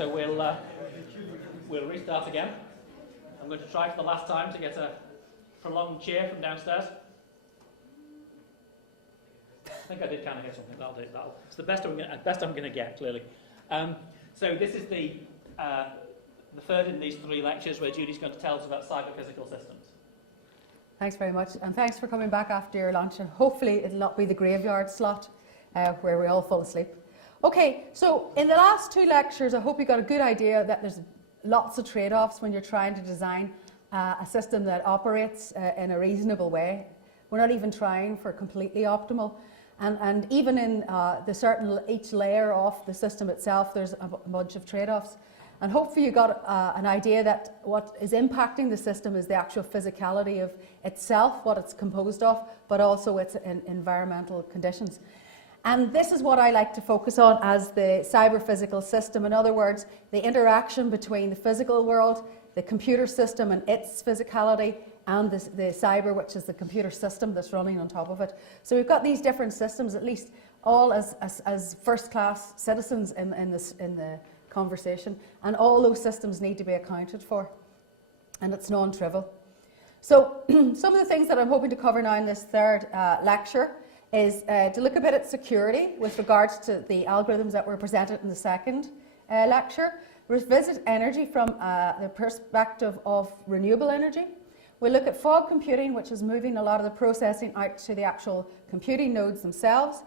so we'll restart again. I'm going to try for the last time to get a prolonged cheer from downstairs. I think I did kind of hear something. That'll do. It's the best I'm going to get, clearly. So this is the third in these 3 lectures where Julie's going to tell us about cyber-physical systems. Thanks very much, and thanks for coming back after your lunch, and hopefully it'll not be the graveyard slot where we all fall asleep. Okay, so in the last 2 lectures, I hope you got a good idea that there's lots of trade-offs when you're trying to design a system that operates in a reasonable way. We're not even trying for completely optimal. And even in each layer of the system itself, there's a bunch of trade-offs. And hopefully you got an idea that what is impacting the system is the actual physicality of itself, what it's composed of, but also its environmental conditions. And this is what I like to focus on as the cyber-physical system. In other words, the interaction between the physical world, the computer system and its physicality, and the cyber, which is the computer system that's running on top of it. So we've got these different systems, at least all as first-class citizens in the conversation, and all those systems need to be accounted for, and it's non-trivial. So some of the things that I'm hoping to cover now in this third lecture is to look a bit at security with regards to the algorithms that were presented in the second lecture, revisit energy from the perspective of renewable energy. We'll look at fog computing, which is moving a lot of the processing out to the actual computing nodes themselves.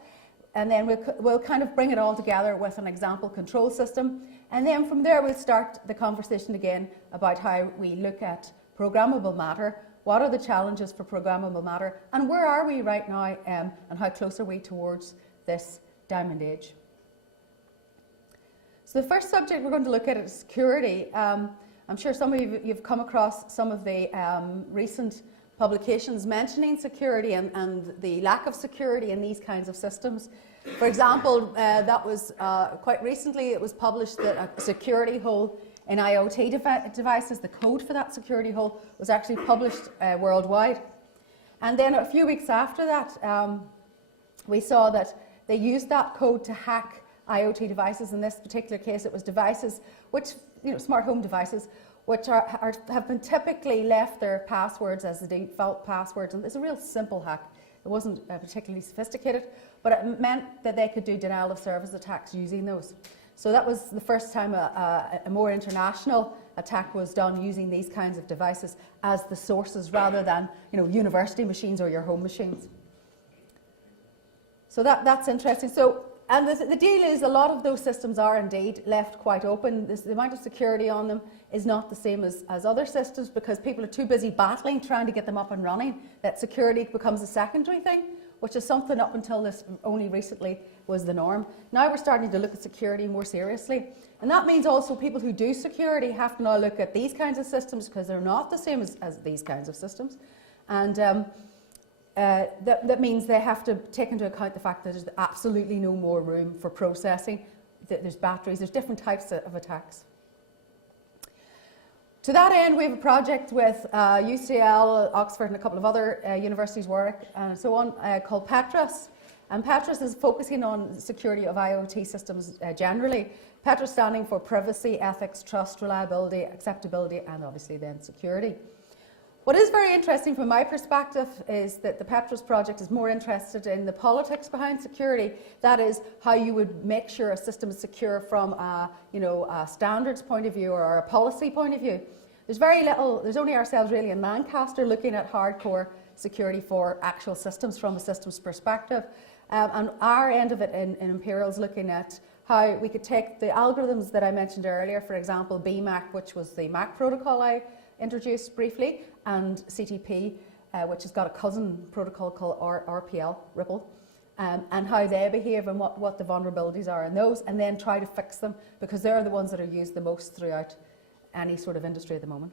And then we'll kind of bring it all together with an example control system. And then from there, we'll start the conversation again about how we look at programmable matter. What are the challenges for programmable matter? And where are we right now? And how close are we towards this diamond age? So the first subject we're going to look at is security. I'm sure some of you've come across some of the recent publications mentioning security and the lack of security in these kinds of systems. For example, that was quite recently, it was published that a security hole in IoT devices, the code for that security hole was actually published worldwide. And then a few weeks after that, we saw that they used that code to hack IoT devices. In this particular case, it was devices which, smart home devices, which have been typically left their passwords as the default passwords. And it's a real simple hack. It wasn't particularly sophisticated, but it meant that they could do denial of service attacks using those. So that was the first time a more international attack was done using these kinds of devices as the sources rather than university machines or your home machines. So that's interesting. So, and the deal is a lot of those systems are indeed left quite open. The amount of security on them is not the same as other systems because people are too busy battling trying to get them up and running that security becomes a secondary thing, which is something up until this only recently was the norm. Now we're starting to look at security more seriously. And that means also people who do security have to now look at these kinds of systems because they're not the same as these kinds of systems. And that means they have to take into account the fact that there's absolutely no more room for processing. There's batteries, there's different types of attacks. To that end, we have a project with UCL, Oxford and a couple of other universities, Warwick and so on, called Patras. And Patras is focusing on security of IoT systems generally. Patras standing for privacy, ethics, trust, reliability, acceptability, and obviously then security. What is very interesting from my perspective is that the Patras project is more interested in the politics behind security. That is, how you would make sure a system is secure from a standards point of view or a policy point of view. There's very little, there's only ourselves really in Lancaster looking at hardcore security for actual systems from a systems perspective. And our end of it in Imperial is looking at how we could take the algorithms that I mentioned earlier, for example, BMAC, which was the MAC protocol I introduced briefly, and CTP, which has got a cousin protocol called RPI Ripple, and how they behave and what the vulnerabilities are in those, and then try to fix them because they're the ones that are used the most throughout any sort of industry at the moment.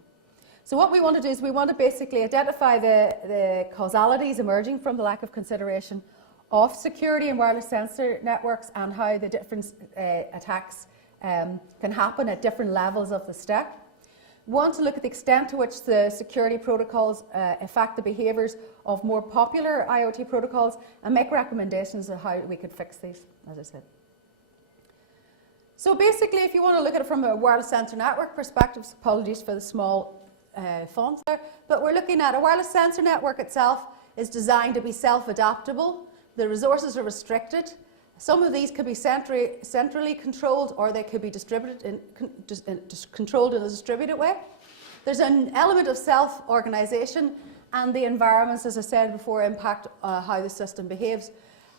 So what we want to do is we want to basically identify the causalities emerging from the lack of consideration of security in wireless sensor networks and how the different attacks can happen at different levels of the stack. We want to look at the extent to which the security protocols affect the behaviours of more popular IoT protocols and make recommendations on how we could fix these, as I said. So basically, if you want to look at it from a wireless sensor network perspective, apologies for the small font there, but we're looking at a wireless sensor network itself is designed to be self-adaptable. The resources are restricted. Some of these could be centrally controlled, or they could be distributed controlled in a distributed way. There's an element of self-organisation, and the environments, as I said before, impact how the system behaves.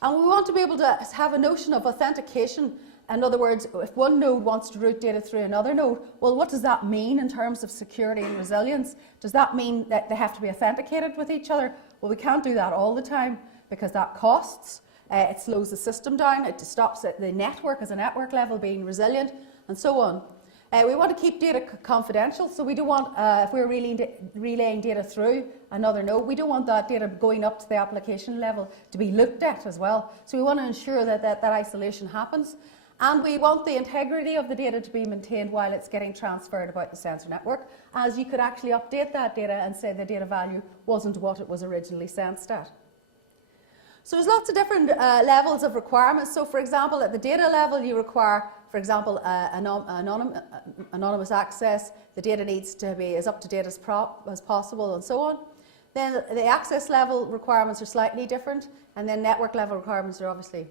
And we want to be able to have a notion of authentication. In other words, if one node wants to route data through another node, well, what does that mean in terms of security and resilience? Does that mean that they have to be authenticated with each other? Well, we can't do that all the time because that costs. It slows the system down. It stops the network as a network level being resilient, and so on. We want to keep data confidential, so we don't want, if we're relaying data through another node, we don't want that data going up to the application level to be looked at as well. So we want to ensure that isolation happens. And we want the integrity of the data to be maintained while it's getting transferred about the sensor network, as you could actually update that data and say the data value wasn't what it was originally sensed at. So there's lots of different levels of requirements. So for example, at the data level, you require, for example, anonymous access. The data needs to be as up to date as possible, and so on. Then the access level requirements are slightly different, and then network level requirements are obviously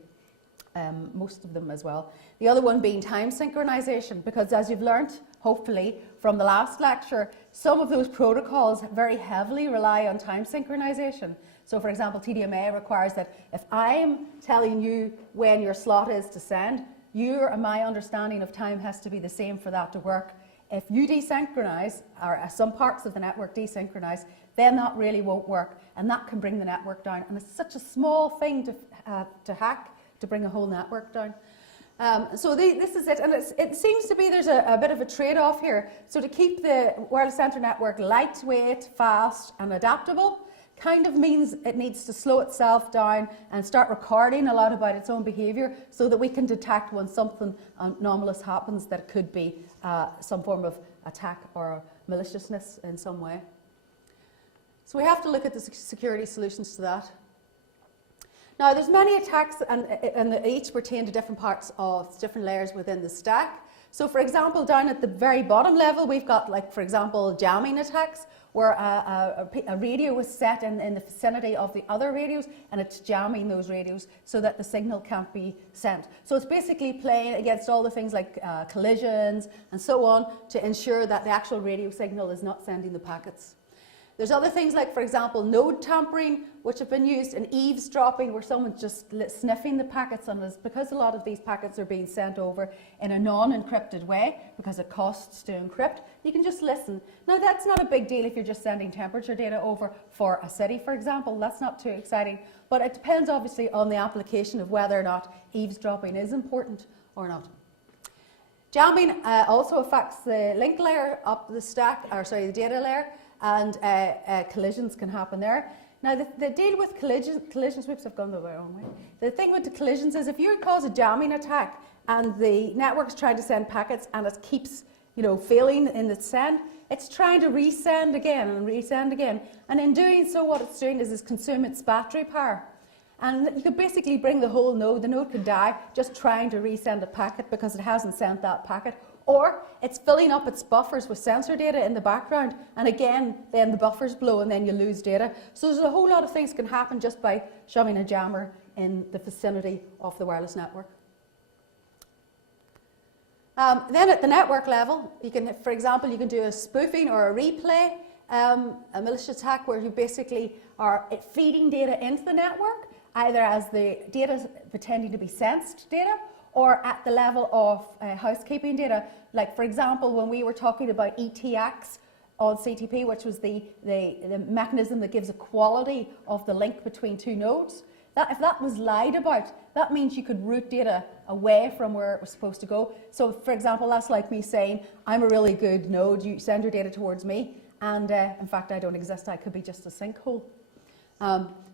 most of them as well. The other one being time synchronization, because as you've learnt, hopefully, from the last lecture, some of those protocols very heavily rely on time synchronization. So for example, TDMA requires that if I'm telling you when your slot is to send, your and my understanding of time has to be the same for that to work. If you desynchronize, or some parts of the network desynchronize, then that really won't work, and that can bring the network down. And it's such a small thing to hack, to bring a whole network down. So this is it, and it seems to be there's a bit of a trade-off here. So to keep the wireless sensor network lightweight, fast and adaptable kind of means it needs to slow itself down and start recording a lot about its own behaviour so that we can detect when something anomalous happens that could be some form of attack or maliciousness in some way. So we have to look at the security solutions to that. Now, there's many attacks, and they each pertain to different parts of different layers within the stack. So, for example, down at the very bottom level, we've got, like, for example, jamming attacks, where a radio is set in the vicinity of the other radios, and it's jamming those radios so that the signal can't be sent. So it's basically playing against all the things like collisions and so on to ensure that the actual radio signal is not sending the packets. There's other things like, for example, node tampering, which have been used, and eavesdropping, where someone's just sniffing the packets on us, because a lot of these packets are being sent over in a non-encrypted way, because it costs to encrypt. You can just listen. Now, that's not a big deal if you're just sending temperature data over for a city, for example. That's not too exciting. But it depends, obviously, on the application of whether or not eavesdropping is important or not. Jamming also affects the link layer up the stack, or sorry, the data layer, and collisions can happen there. Now, the deal with collisions, whoops, I've gone the wrong way. The thing with the collisions is if you cause a jamming attack and the network's trying to send packets and it keeps, failing in its send, it's trying to resend again and resend again. And in doing so, what it's doing is it's consuming its battery power. And you could basically bring the whole node, the node could die just trying to resend a packet because it hasn't sent that packet. Or it's filling up its buffers with sensor data in the background, and again, then the buffers blow and then you lose data. So there's a whole lot of things can happen just by shoving a jammer in the vicinity of the wireless network. Then at the network level, you can, for example, you can do a spoofing or a replay, a malicious attack where you basically are feeding data into the network, either as the data pretending to be sensed data, or at the level of housekeeping data. Like, for example, when we were talking about ETX on CTP, which was the mechanism that gives a quality of the link between two nodes, if that was lied about, that means you could route data away from where it was supposed to go. So, for example, that's like me saying, I'm a really good node, you send your data towards me, and in fact, I don't exist, I could be just a sinkhole.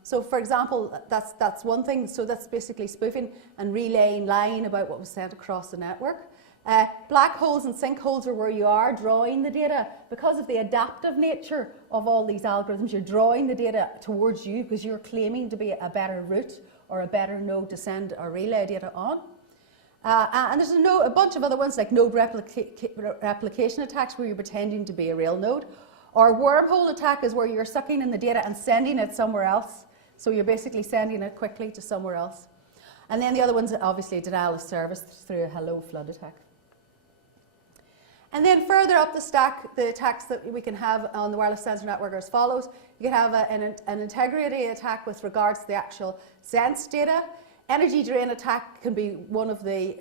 So, for example, that's one thing. So that's basically spoofing and relaying, lying about what was sent across the network. Black holes and sinkholes are where you are drawing the data. Because of the adaptive nature of all these algorithms, you're drawing the data towards you because you're claiming to be a better route or a better node to send or relay data on. And there's a bunch of other ones like node replication attacks where you're pretending to be a real node. Or wormhole attack is where you're sucking in the data and sending it somewhere else. So you're basically sending it quickly to somewhere else. And then the other one's obviously denial of service through a hello flood attack. And then further up the stack, the attacks that we can have on the wireless sensor network are as follows. You can have an integrity attack with regards to the actual sense data. Energy drain attack can be one of the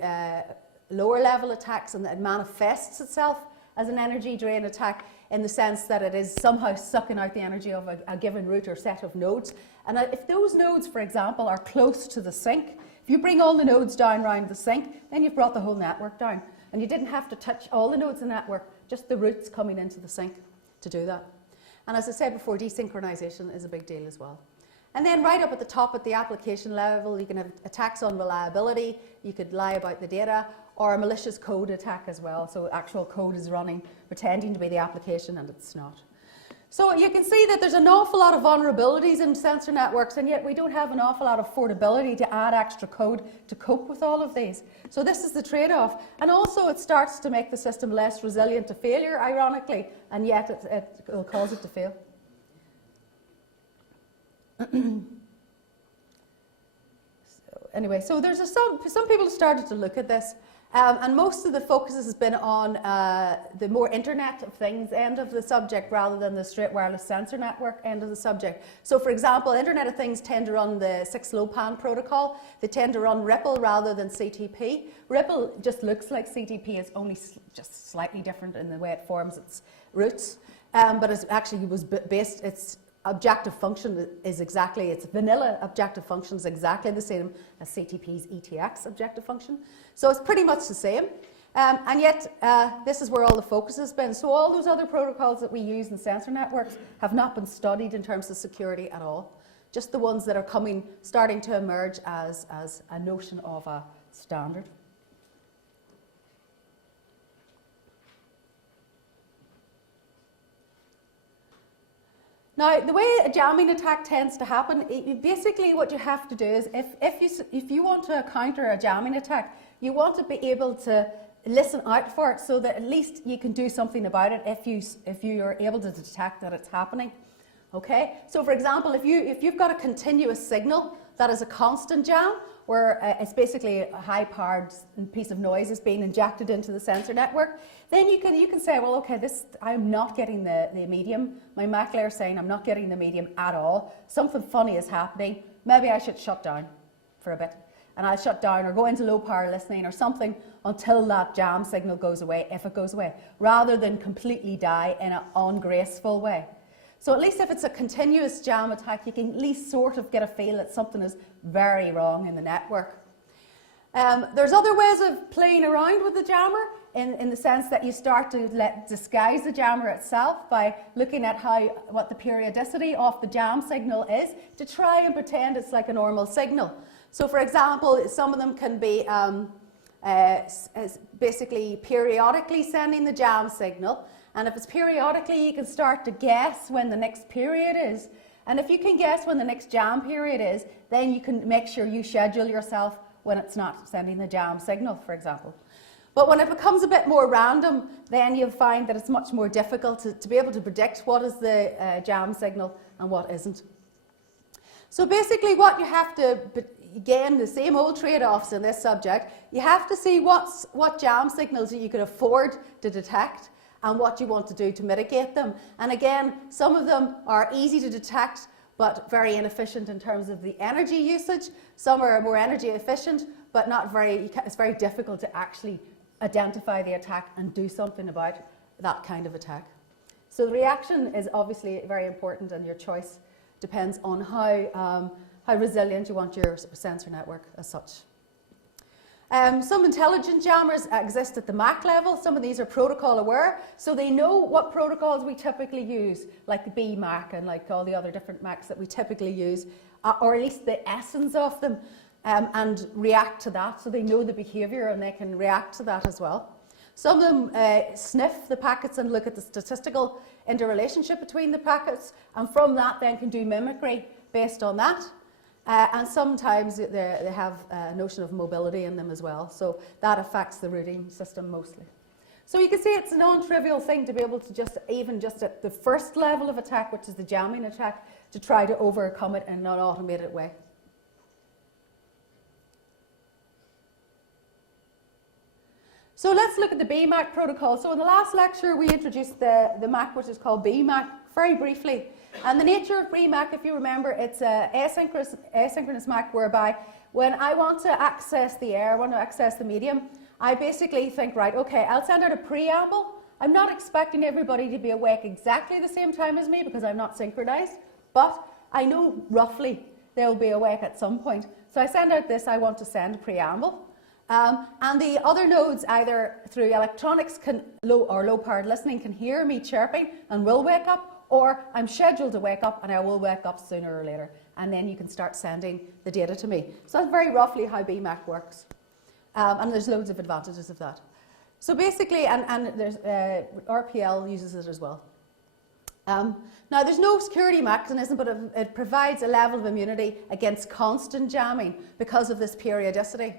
lower level attacks, and it manifests itself as an energy drain attack in the sense that it is somehow sucking out the energy of a given route or set of nodes. And if those nodes, for example, are close to the sink, if you bring all the nodes down around the sink, then you've brought the whole network down. And you didn't have to touch all the nodes in the network, just the routes coming into the sink to do that. And as I said before, desynchronization is a big deal as well. And then right up at the top at the application level, you can have attacks on reliability, you could lie about the data, or a malicious code attack as well. So actual code is running, pretending to be the application, and it's not. So you can see that there's an awful lot of vulnerabilities in sensor networks, and yet we don't have an awful lot of affordability to add extra code to cope with all of these. So this is the trade-off. And also it starts to make the system less resilient to failure, ironically, and yet it will cause it to fail. So there's some people started to look at this, and most of the focus has been on the more Internet of Things end of the subject rather than the straight wireless sensor network end of the subject. So for example, Internet of Things tend to run the 6LoWPAN protocol. They tend to run Ripple rather than CTP. Ripple just looks like CTP, it's only just slightly different in the way it forms its roots, but it actually was based, its objective function is exactly, its vanilla objective function is exactly the same as CTP's ETX objective function. So it's pretty much the same. And yet, this is where all the focus has been. So all those other protocols that we use in sensor networks have not been studied in terms of security at all. Just the ones that are starting to emerge as a notion of a standard. Now, the way a jamming attack tends to happen, basically what you have to do is, if you want to counter a jamming attack, you want to be able to listen out for it so that at least you can do something about it if you are able to detect that it's happening. Okay? So for example, if you've got a continuous signal that is a constant jam, where it's basically a high-powered piece of noise is being injected into the sensor network, then you can say, well, okay, I'm not getting the medium. My MAC layer is saying I'm not getting the medium at all. Something funny is happening. Maybe I should shut down for a bit. And I'll shut down or go into low-power listening or something until that jam signal goes away, if it goes away, rather than completely die in an ungraceful way. So at least if it's a continuous jam attack, you can at least sort of get a feel that something is very wrong in the network. There's other ways of playing around with the jammer in the sense that you start to disguise the jammer itself by looking at what the periodicity of the jam signal is to try and pretend it's like a normal signal. So for example, some of them can be basically periodically sending the jam signal. And if it's periodically, you can start to guess when the next period is. And if you can guess when the next jam period is, then you can make sure you schedule yourself when it's not sending the jam signal, for example. But when it becomes a bit more random, then you'll find that it's much more difficult to be able to predict what is the jam signal and what isn't. So basically what you have to, again, the same old trade-offs in this subject, you have to see what jam signals that you can afford to detect and what you want to do to mitigate them. And again, some of them are easy to detect but very inefficient in terms of the energy usage. Some are more energy efficient but it's very difficult to actually identify the attack and do something about that kind of attack. So the reaction is obviously very important, and your choice depends on how resilient you want your sensor network as such. Some intelligent jammers exist at the MAC level. Some of these are protocol aware, so they know what protocols we typically use, like the BMAC and like all the other different MACs that we typically use, or at least the essence of them, and react to that. So they know the behaviour and they can react to that as well. Some of them sniff the packets and look at the statistical interrelationship between the packets, and from that then can do mimicry based on that. And sometimes they have a notion of mobility in them as well. So that affects the routing system mostly. So you can see it's a non-trivial thing to be able to just at the first level of attack, which is the jamming attack, to try to overcome it in an automated way. So let's look at the BMAC protocol. So in the last lecture, we introduced the MAC, which is called BMAC, very briefly. And the nature of BMAC, if you remember, it's an asynchronous MAC whereby when I want to access the air, I want to access the medium, I basically think, right, okay, I'll send out a preamble. I'm not expecting everybody to be awake exactly the same time as me because I'm not synchronized, but I know roughly they'll be awake at some point. So I send out this, I want to send a preamble. And the other nodes, either through electronics or low-powered listening, can hear me chirping and will wake up, or I'm scheduled to wake up and I will wake up sooner or later. And then you can start sending the data to me. So that's very roughly how BMAC works. And there's loads of advantages of that. So basically, and there's, RPL uses it as well. Now, there's no security mechanism, but it provides a level of immunity against constant jamming because of this periodicity.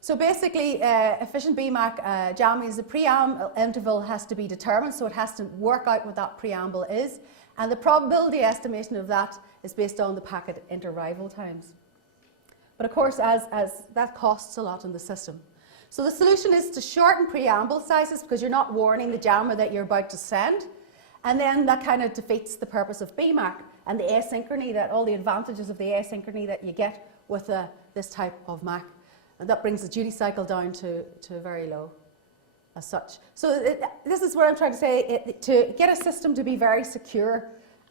So basically, efficient BMAC jamming is the preamble interval has to be determined, so it has to work out what that preamble is. And the probability estimation of that is based on the packet interarrival times. But of course, as that costs a lot in the system. So the solution is to shorten preamble sizes because you're not warning the jammer that you're about to send. And then that kind of defeats the purpose of BMAC and the asynchrony, that all the advantages of the asynchrony that you get with this type of MAC. And that brings the duty cycle down to very low as such. So this is what I'm trying to say. To get a system to be very secure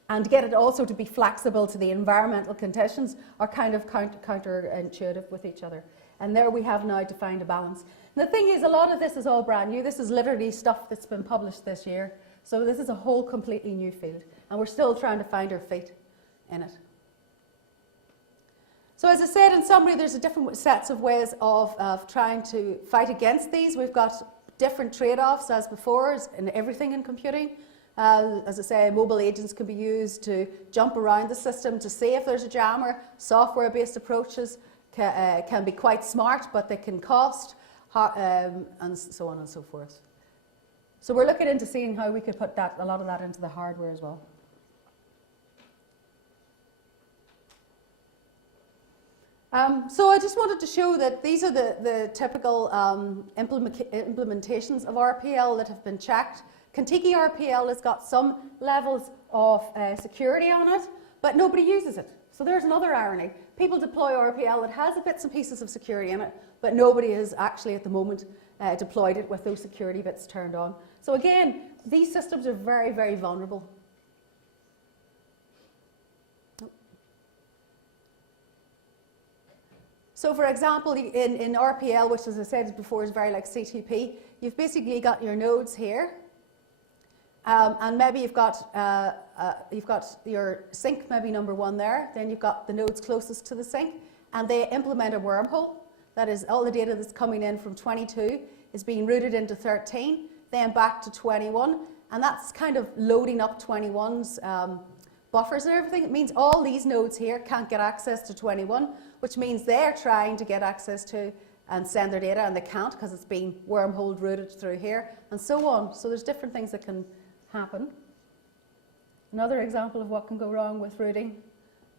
and to get it also to be flexible to the environmental conditions are kind of counterintuitive with each other. And there we have now defined a balance. And the thing is, a lot of this is all brand new. This is literally stuff that's been published this year. So this is a whole completely new field. And we're still trying to find our feet in it. So as I said, in summary, there's a different sets of ways of trying to fight against these. We've got different trade-offs as before, as in everything in computing. As I say, mobile agents can be used to jump around the system to see if there's a jammer. Software-based approaches can be quite smart, but they can cost, and so on and so forth. So we're looking into seeing how we could put a lot of that into the hardware as well. So I just wanted to show that these are the typical implementations of RPL that have been checked. Kentucky RPL has got some levels of security on it, but nobody uses it. So there's another irony. People deploy RPL that has bits and pieces of security in it, but nobody has actually at the moment deployed it with those security bits turned on. So again, these systems are very, very vulnerable. So for example, in RPL, which as I said before is very like CTP, you've basically got your nodes here. And maybe you've got your sink, maybe number one there. Then you've got the nodes closest to the sink, and they implement a wormhole. That is, all the data that's coming in from 22 is being routed into 13, then back to 21, and that's kind of loading up 21's buffers and everything. It means all these nodes here can't get access to 21, which means they're trying to get access to and send their data, and they can't because it's being wormhole routed through here, and so on. So there's different things that can happen. Another example of what can go wrong with routing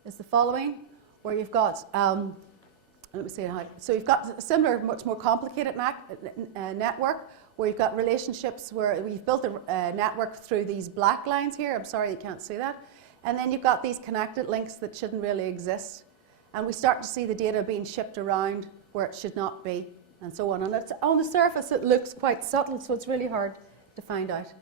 is the following, where you've got, let me see how, so you've got a similar, much more complicated network, where you've got relationships where we've built a network through these black lines here. I'm sorry you can't see that. And then you've got these connected links that shouldn't really exist. And we start to see the data being shipped around where it should not be, and so on. And it's, on the surface, it looks quite subtle, so it's really hard to find out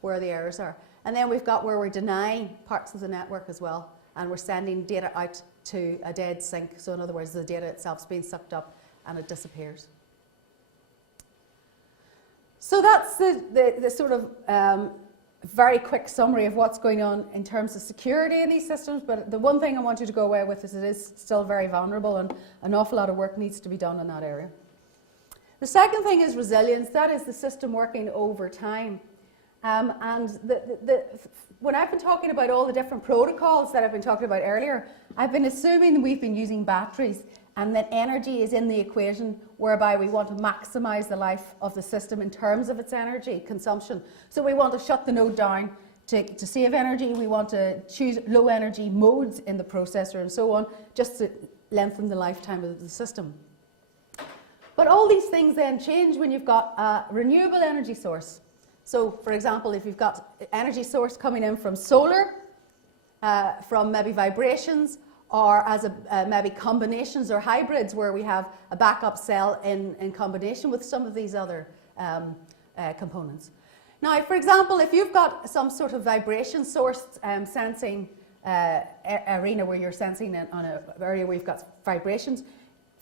where the errors are. And then we've got where we're denying parts of the network as well, and we're sending data out to a dead sink. So in other words, the data itself is being sucked up and it disappears. So that's the sort of very quick summary of what's going on in terms of security in these systems. But the one thing I want you to go away with is it is still very vulnerable, and an awful lot of work needs to be done in that area. The second thing is resilience. That is the system working over time. And when I've been talking about all the different protocols that I've been talking about earlier, I've been assuming we've been using batteries and that energy is in the equation whereby we want to maximize the life of the system in terms of its energy consumption. So we want to shut the node down to save energy. We want to choose low energy modes in the processor and so on, just to lengthen the lifetime of the system. But all these things then change when you've got a renewable energy source. So, for example, if you've got energy source coming in from solar, from maybe vibrations, or as maybe combinations or hybrids where we have a backup cell in combination with some of these other components. Now, for example, if you've got some sort of vibration source sensing arena where you're sensing on an area where you've got vibrations,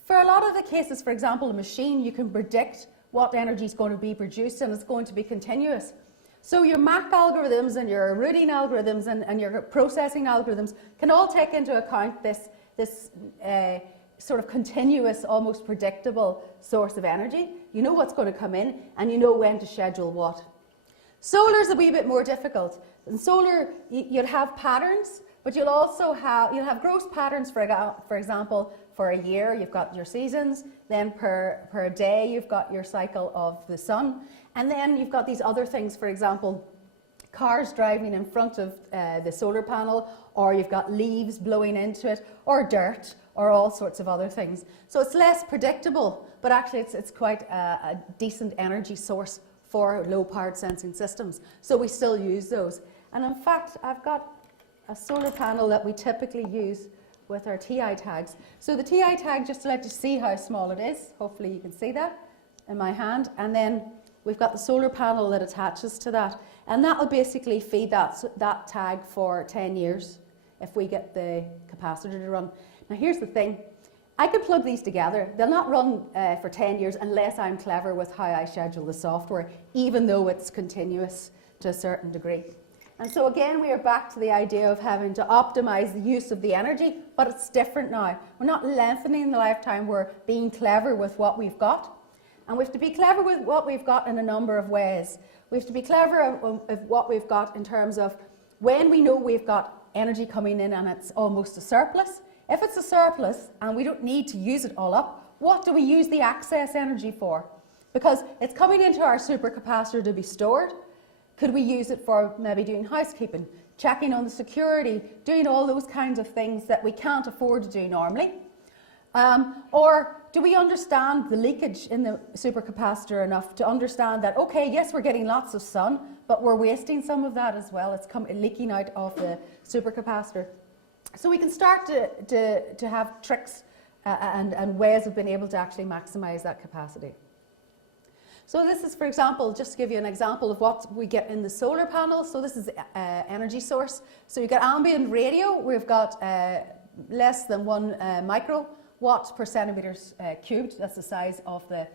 for a lot of the cases, for example, a machine, you can predict what energy is going to be produced and it's going to be continuous. So your MAC algorithms and your routing algorithms and your processing algorithms can all take into account this sort of continuous, almost predictable source of energy. You know what's going to come in and you know when to schedule what. Solar is a wee bit more difficult. In solar, you'll have patterns, but you'll also have gross patterns, for example, for a year, you've got your seasons, then per day, you've got your cycle of the sun, and then you've got these other things, for example, cars driving in front of the solar panel, or you've got leaves blowing into it, or dirt, or all sorts of other things. So it's less predictable, but actually it's quite a decent energy source for low-powered sensing systems. So we still use those. And in fact, I've got a solar panel that we typically use with our TI tags. So the TI tag, just to let you see how small it is, hopefully you can see that in my hand, and then we've got the solar panel that attaches to that, and that will basically feed that tag for 10 years if we get the capacitor to run. Now here's the thing, I could plug these together. They'll not run for 10 years unless I'm clever with how I schedule the software, even though it's continuous to a certain degree. And so again, we are back to the idea of having to optimize the use of the energy, but it's different now. We're not lengthening the lifetime, we're being clever with what we've got. And we have to be clever with what we've got in a number of ways. We have to be clever of what we've got in terms of when we know we've got energy coming in and it's almost a surplus. If it's a surplus and we don't need to use it all up, what do we use the excess energy for? Because it's coming into our supercapacitor to be stored. Could we use it for maybe doing housekeeping, checking on the security, doing all those kinds of things that we can't afford to do normally? Or do we understand the leakage in the supercapacitor enough to understand that, okay, yes, we're getting lots of sun, but we're wasting some of that as well. It's leaking out of the supercapacitor. So we can start to have tricks and ways of being able to actually maximize that capacity. So this is, for example, just to give you an example of what we get in the solar panel. So this is energy source. So you've got ambient radio. We've got less than 1 microwatt per centimeters cubed. That's the size of the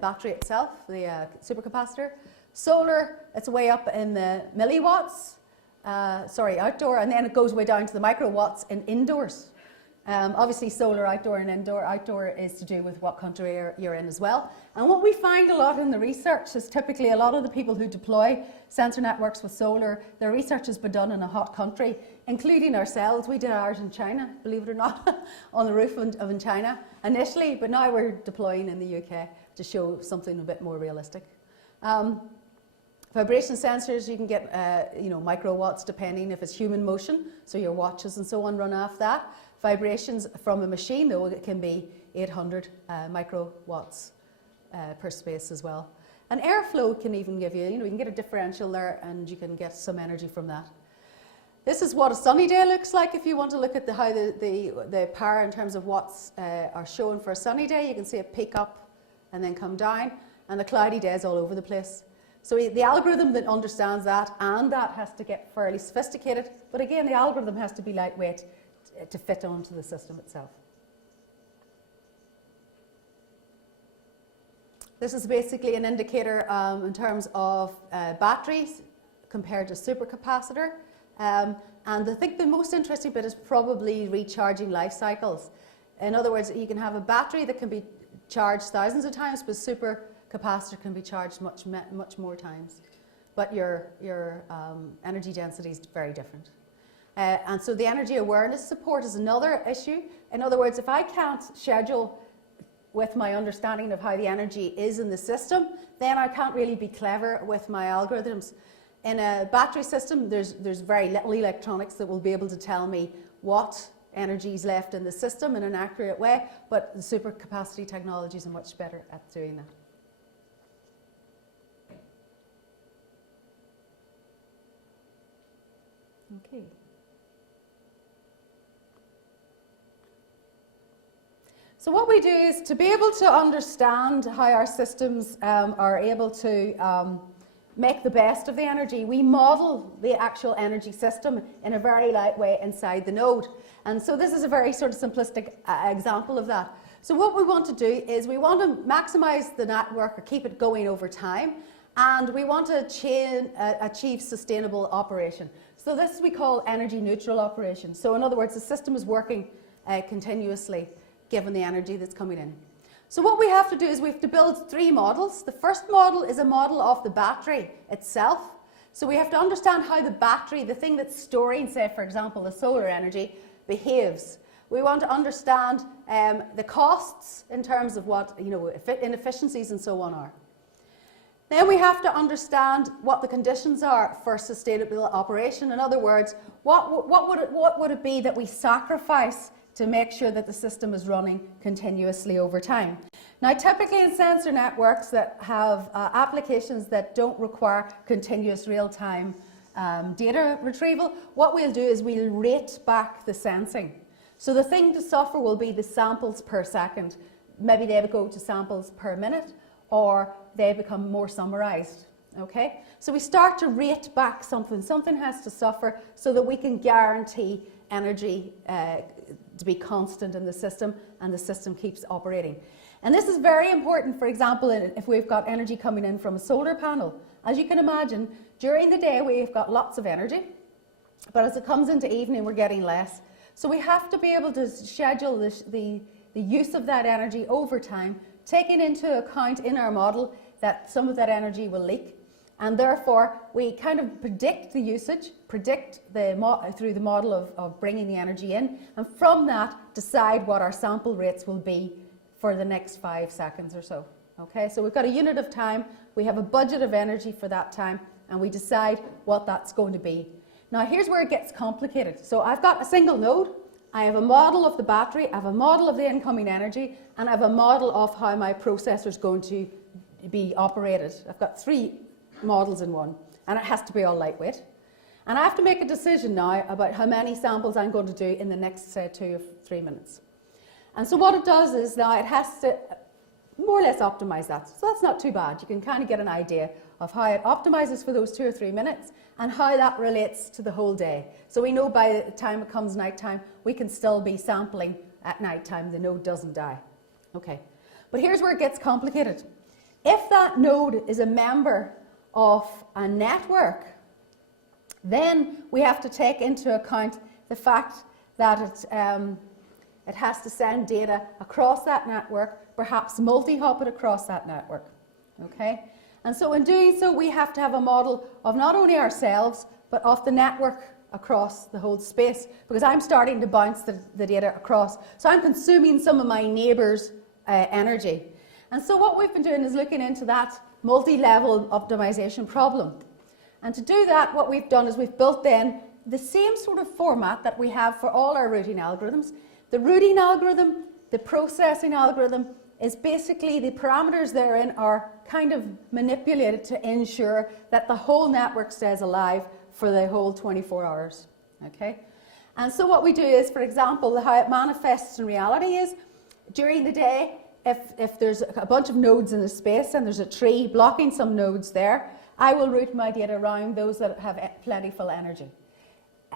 battery itself, the supercapacitor. Solar, it's way up in the milliwatts. Outdoor, and then it goes way down to the microwatts in indoors. Obviously solar outdoor and indoor. Outdoor is to do with what country you're in as well. And what we find a lot in the research is typically a lot of the people who deploy sensor networks with solar, their research has been done in a hot country, including ourselves. We did ours in China, believe it or not, on the roof in China initially, but now we're deploying in the UK to show something a bit more realistic. Vibration sensors, you can get microwatts depending if it's human motion, so your watches and so on run off that. Vibrations from a machine, though, it can be 800 microwatts per space as well. And airflow can even give you can get a differential there and you can get some energy from that. This is what a sunny day looks like if you want to look at how the power in terms of watts are shown for a sunny day. You can see it peak up and then come down, and the cloudy days all over the place. So the algorithm that understands that and that has to get fairly sophisticated, but again, the algorithm has to be lightweight to fit onto the system itself. This is basically an indicator in terms of batteries compared to supercapacitor. And I think the most interesting bit is probably recharging life cycles. In other words, you can have a battery that can be charged thousands of times, but supercapacitor can be charged much more times. but your energy density is very different. And so the energy awareness support is another issue. In other words, if I can't schedule with my understanding of how the energy is in the system, then I can't really be clever with my algorithms. In a battery system, there's very little electronics that will be able to tell me what energy is left in the system in an accurate way, but the supercapacity technologies are much better at doing that. Okay. So what we do is, to be able to understand how our systems are able to make the best of the energy, we model the actual energy system in a very light way inside the node. And so this is a very sort of simplistic example of that. So what we want to do is we want to maximize the network or keep it going over time, and we want to achieve sustainable operation. So this we call energy neutral operation. So in other words, the system is working continuously given the energy that's coming in. So what we have to do is we have to build 3 models. The first model is a model of the battery itself. So we have to understand how the battery, the thing that's storing, say for example, the solar energy, behaves. We want to understand the costs in terms of what, inefficiencies and so on are. Then we have to understand what the conditions are for sustainable operation. In other words, what would it be that we sacrifice to make sure that the system is running continuously over time. Now, typically in sensor networks that have applications that don't require continuous real-time data retrieval, what we'll do is we'll rate back the sensing. So the thing to suffer will be the samples per second. Maybe they go to samples per minute, or they become more summarized. Okay? So we start to rate back something. Something has to suffer so that we can guarantee energy to be constant in the system, and the system keeps operating. And this is very important, for example, if we've got energy coming in from a solar panel. As you can imagine, during the day we've got lots of energy, but as it comes into evening we're getting less. So we have to be able to schedule the use of that energy over time, taking into account in our model that some of that energy will leak. And therefore, we kind of predict the usage, predict through the model of bringing the energy in, and from that, decide what our sample rates will be for the next 5 seconds or so. Okay, so we've got a unit of time, we have a budget of energy for that time, and we decide what that's going to be. Now, here's where it gets complicated. So I've got a single node, I have a model of the battery, I have a model of the incoming energy, and I have a model of how my processor is going to be operated. I've got 3 models in one, and it has to be all lightweight. And I have to make a decision now about how many samples I'm going to do in the next, say, 2 or 3 minutes. And so what it does is now it has to more or less optimize that. So that's not too bad. You can kind of get an idea of how it optimizes for those 2 or 3 minutes and how that relates to the whole day. So we know by the time it comes nighttime, we can still be sampling at nighttime. The node doesn't die. Okay. But here's where it gets complicated. If that node is a member of a network, then we have to take into account the fact that it has to send data across that network, perhaps multi-hop it across that network. Okay? And so in doing so, we have to have a model of not only ourselves, but of the network across the whole space, because I'm starting to bounce the data across. So I'm consuming some of my neighbours' energy. And so what we've been doing is looking into that multi-level optimization problem. And to do that, what we've done is we've built then the same sort of format that we have for all our routing algorithms. The routing algorithm, the processing algorithm, is basically the parameters therein are kind of manipulated to ensure that the whole network stays alive for the whole 24 hours. Okay? And so what we do is, for example, how it manifests in reality is during the day, if there's a bunch of nodes in the space and there's a tree blocking some nodes there, I will route my data around those that have plentiful energy.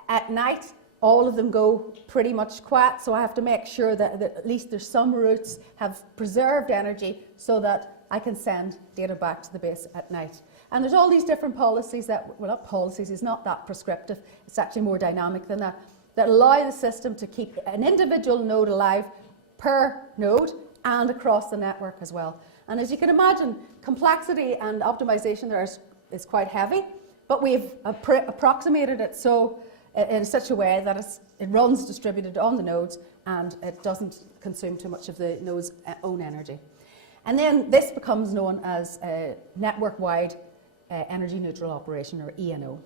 At night, all of them go pretty much quiet, so I have to make sure that at least there's some routes have preserved energy so that I can send data back to the base at night. And there's all these different policies that, well, not policies, it's not that prescriptive, it's actually more dynamic than that, that allow the system to keep an individual node alive per node and across the network as well. And as you can imagine, complexity and optimization there is is quite heavy, but we've approximated it so in such a way that it runs distributed on the nodes and it doesn't consume too much of the node's own energy. And then this becomes known as network-wide energy neutral operation, or ENO.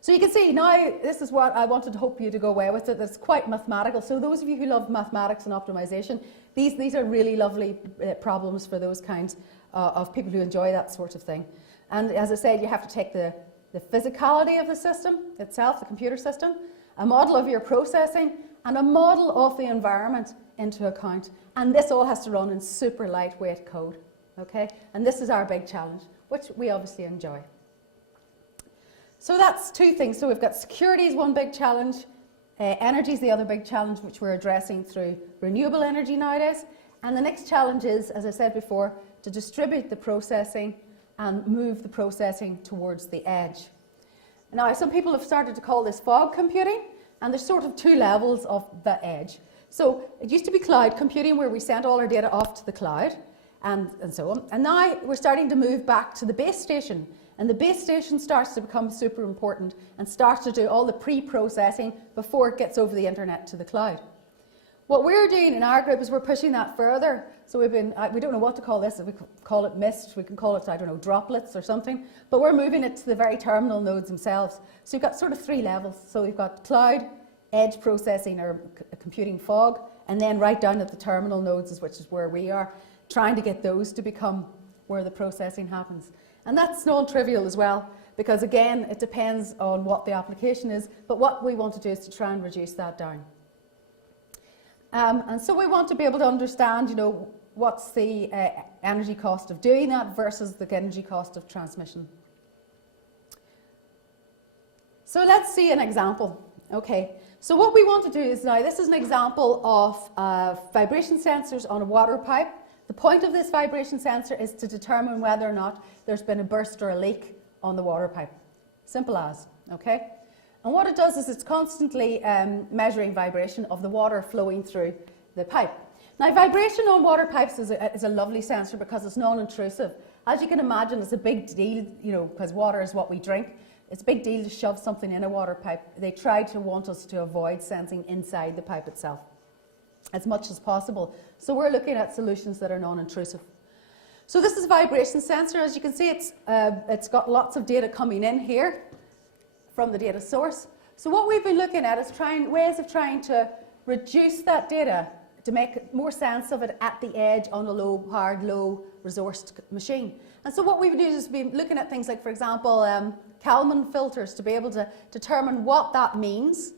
So you can see now, this is what I wanted to hope you to go away with it. It's quite mathematical. So those of you who love mathematics and optimization, these are really lovely problems for those kinds of people who enjoy that sort of thing. And as I said, you have to take the physicality of the system itself, the computer system, a model of your processing, and a model of the environment into account. And this all has to run in super lightweight code, okay? And this is our big challenge, which we obviously enjoy. So that's two things. So we've got security is one big challenge, energy is the other big challenge, which we're addressing through renewable energy nowadays. And the next challenge is, as I said before, to distribute the processing and move the processing towards the edge. Now, some people have started to call this fog computing, and there's sort of two levels of the edge. So it used to be cloud computing, where we sent all our data off to the cloud and so on. And now we're starting to move back to the base station. And the base station starts to become super important and starts to do all the pre-processing before it gets over the internet to the cloud. What we're doing in our group is we're pushing that further. So we don't know what to call this. We can call it mist, we can call it, I don't know, droplets or something. But we're moving it to the very terminal nodes themselves. So you've got sort of three levels. So we've got cloud, edge processing, or computing fog, and then right down at the terminal nodes, which is where we are, trying to get those to become where the processing happens. And that's non-trivial as well, because again, it depends on what the application is, but what we want to do is to try and reduce that down. And so we want to be able to understand, you know, what's the energy cost of doing that versus the energy cost of transmission. So let's see an example. Okay, so what we want to do is now, this is an example of vibration sensors on a water pipe. The point of this vibration sensor is to determine whether or not there's been a burst or a leak on the water pipe. Simple as, okay? And what it does is it's constantly measuring vibration of the water flowing through the pipe. Now, vibration on water pipes is a lovely sensor because it's non-intrusive. As you can imagine, it's a big deal, you know, because water is what we drink. It's a big deal to shove something in a water pipe. They try to want us to avoid sensing inside the pipe itself as much as possible. So we're looking at solutions that are non-intrusive. So this is a vibration sensor. As you can see, it's got lots of data coming in here from the data source. So what we've been looking at is ways of trying to reduce that data to make more sense of it at the edge on a low-powered, low-resourced machine. And so what we've done is been looking at things like, for example, Kalman filters to be able to determine what that means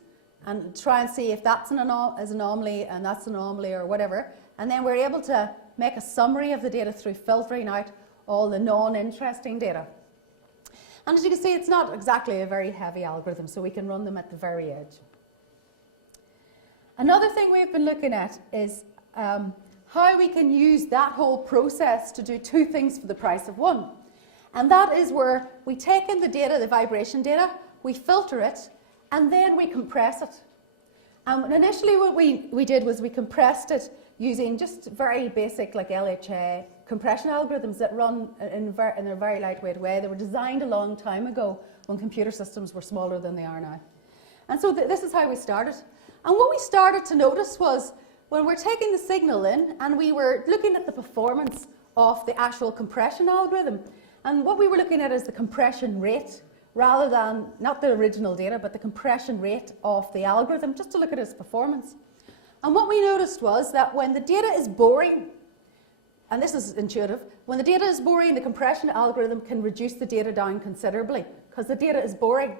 and try and see if that's an anomaly and that's an anomaly or whatever. And then we're able to make a summary of the data through filtering out all the non-interesting data. And as you can see, it's not exactly a very heavy algorithm, so we can run them at the very edge. Another thing we've been looking at is how we can use that whole process to do two things for the price of one. And that is where we take in the data, the vibration data, we filter it, and then we compress it. And initially what we did was we compressed it using just very basic, like LHA compression algorithms that run in a very lightweight way. They were designed a long time ago when computer systems were smaller than they are now. And so this is how we started. And what we started to notice was when we're taking the signal in and we were looking at the performance of the actual compression algorithm, and what we were looking at is the compression rate rather than, not the original data, but the compression rate of the algorithm, just to look at its performance. And what we noticed was that when the data is boring, and this is intuitive, when the data is boring, the compression algorithm can reduce the data down considerably because the data is boring.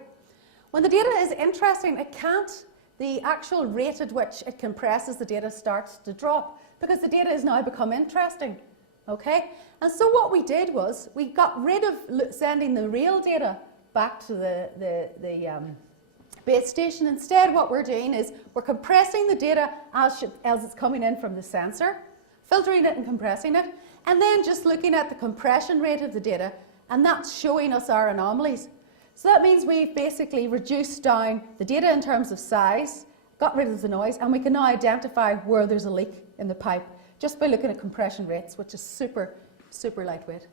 When the data is interesting, it can't. The actual rate at which it compresses the data starts to drop because the data has now become interesting. Okay? And so what we did was we got rid of sending the real data back to the base station. Instead, what we're doing is we're compressing the data as it's coming in from the sensor, filtering it and compressing it, and then just looking at the compression rate of the data, and that's showing us our anomalies. So that means we've basically reduced down the data in terms of size, got rid of the noise, and we can now identify where there's a leak in the pipe just by looking at compression rates, which is super, super lightweight.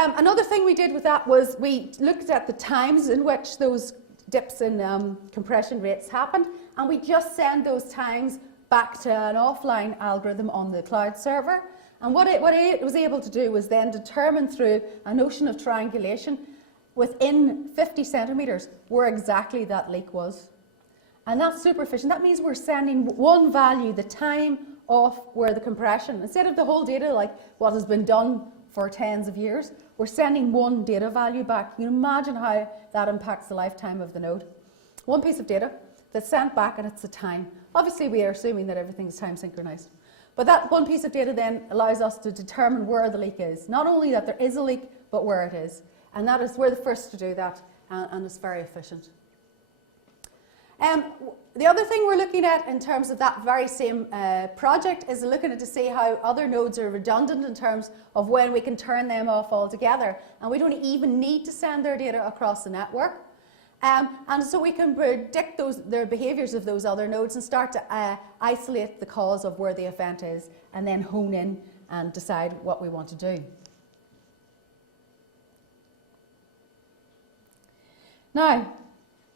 Another thing we did with that was we looked at the times in which those dips in compression rates happened, and we just send those times back to an offline algorithm on the cloud server. And what it was able to do was then determine through a notion of triangulation within 50 centimetres where exactly that leak was. And that's super efficient. That means we're sending one value, the time of where the compression, instead of the whole data like what has been done for tens of years, we're sending one data value back. You can imagine how that impacts the lifetime of the node. One piece of data that's sent back and it's the time. Obviously we are assuming that everything is time synchronized. But that one piece of data then allows us to determine where the leak is. Not only that there is a leak, but where it is. And that is, we're the first to do that, and it's very efficient. The other thing we're looking at in terms of that very same project is looking at to see how other nodes are redundant in terms of when we can turn them off altogether. And we don't even need to send their data across the network. And so we can predict their behaviours of those other nodes and start to isolate the cause of where the event is and then hone in and decide what we want to do. Now,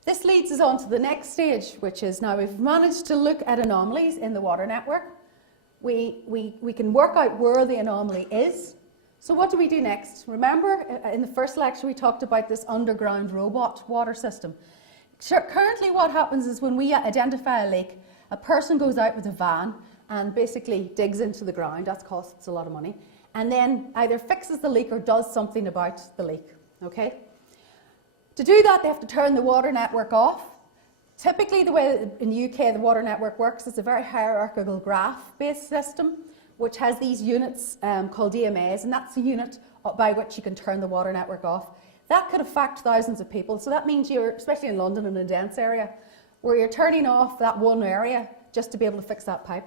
this leads us on to the next stage, which is now we've managed to look at anomalies in the water network. We can work out where the anomaly is. So what do we do next? Remember, in the first lecture we talked about this underground robot water system. Currently what happens is when we identify a leak, a person goes out with a van and basically digs into the ground, that costs a lot of money, and then either fixes the leak or does something about the leak, okay? To do that, they have to turn the water network off. Typically, the way in the UK the water network works is a very hierarchical graph-based system, which has these units called DMAs, and that's the unit by which you can turn the water network off. That could affect thousands of people, so that means you're, especially in London in a dense area, where you're turning off that one area just to be able to fix that pipe.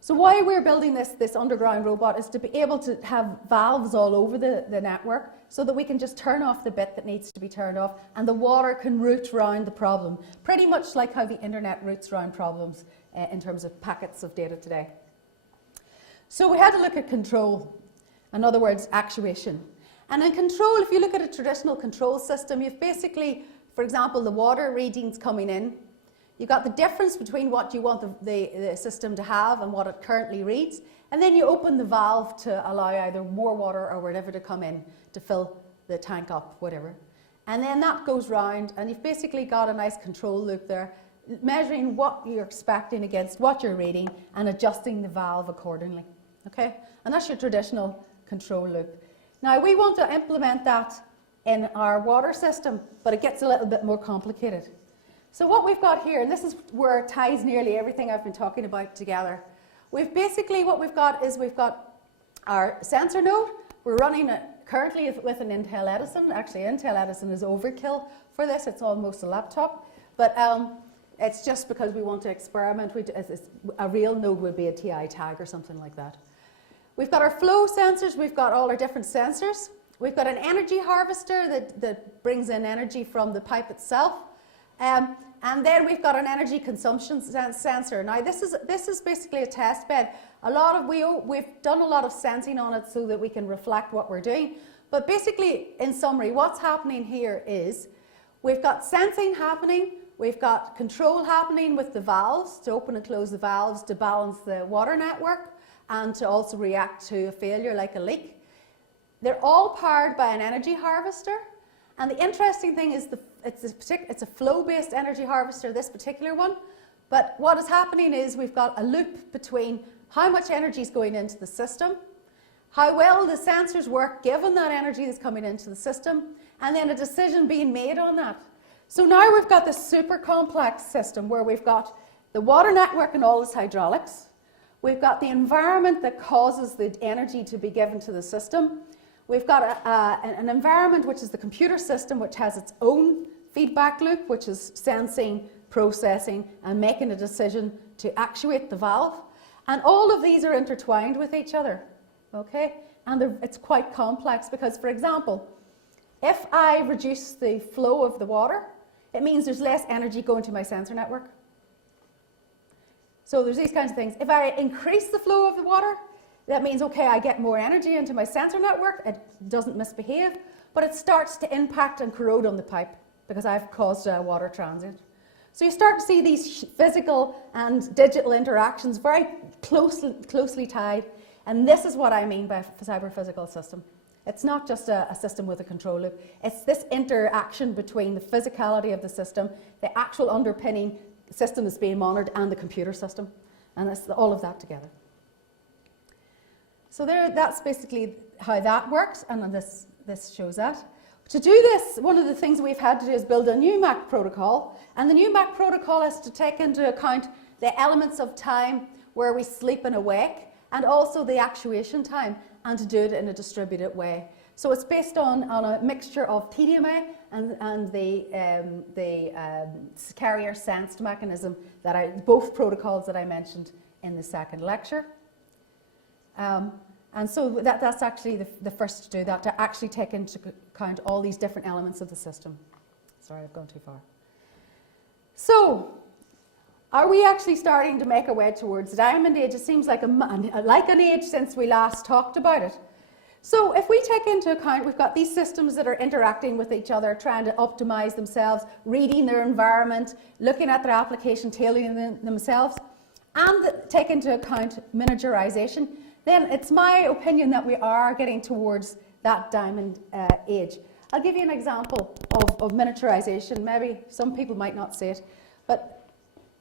So why we're building this underground robot is to be able to have valves all over the network so that we can just turn off the bit that needs to be turned off and the water can route around the problem, pretty much like how the internet routes around problems in terms of packets of data today. So we had to look at control, in other words, actuation. And in control, if you look at a traditional control system, you've basically, for example, the water readings coming in. You've got the difference between what you want the system to have and what it currently reads, and then you open the valve to allow either more water or whatever to come in to fill the tank up, whatever. And then that goes round, and you've basically got a nice control loop there, measuring what you're expecting against what you're reading and adjusting the valve accordingly. Okay? And that's your traditional control loop. Now, we want to implement that in our water system, but it gets a little bit more complicated. So what we've got here, and this is where it ties nearly everything I've been talking about together. We've basically, what we've got is we've got our sensor node. We're running it currently with an Intel Edison. Actually, Intel Edison is overkill for this. It's almost a laptop. But it's just because we want to experiment. A real node would be a TI tag or something like that. We've got our flow sensors. We've got all our different sensors. We've got an energy harvester that brings in energy from the pipe itself. And then we've got an energy consumption sensor. Now this is basically a test bed. We've done a lot of sensing on it so that we can reflect what we're doing. But basically, in summary, what's happening here is we've got sensing happening, we've got control happening with the valves, to open and close the valves, to balance the water network, and to also react to a failure like a leak. They're all powered by an energy harvester. And the interesting thing is it's a flow-based energy harvester, this particular one. But what is happening is we've got a loop between how much energy is going into the system, how well the sensors work given that energy that's coming into the system, and then a decision being made on that. So now we've got this super complex system where we've got the water network and all its hydraulics. We've got the environment that causes the energy to be given to the system. We've got an environment which is the computer system, which has its own feedback loop, which is sensing, processing, and making a decision to actuate the valve. And all of these are intertwined with each other, okay? And it's quite complex because, for example, if I reduce the flow of the water, it means there's less energy going to my sensor network. So there's these kinds of things. If I increase the flow of the water, That means, okay, I get more energy into my sensor network, it doesn't misbehave, but it starts to impact and corrode on the pipe because I've caused a water transit. So you start to see these physical and digital interactions very closely tied, and this is what I mean by a cyber-physical system. It's not just a system with a control loop, it's this interaction between the physicality of the system, the actual underpinning system that's being monitored, and the computer system, and it's all of that together. So that's basically how that works, and this shows that. To do this, one of the things we've had to do is build a new MAC protocol, and the new MAC protocol has to take into account the elements of time where we sleep and awake, and also the actuation time, and to do it in a distributed way. So it's based on a mixture of TDMA and the carrier sensed mechanism, both protocols that I mentioned in the second lecture. And so that's actually the first to do that, to actually take into account all these different elements of the system. Sorry, I've gone too far. So, are we actually starting to make our way towards the diamond age? It seems like an age since we last talked about it. So if we take into account, we've got these systems that are interacting with each other, trying to optimize themselves, reading their environment, looking at their application, tailoring themselves, and take into account miniaturization, then it's my opinion that we are getting towards that diamond age. I'll give you an example of miniaturization. Maybe some people might not see it, but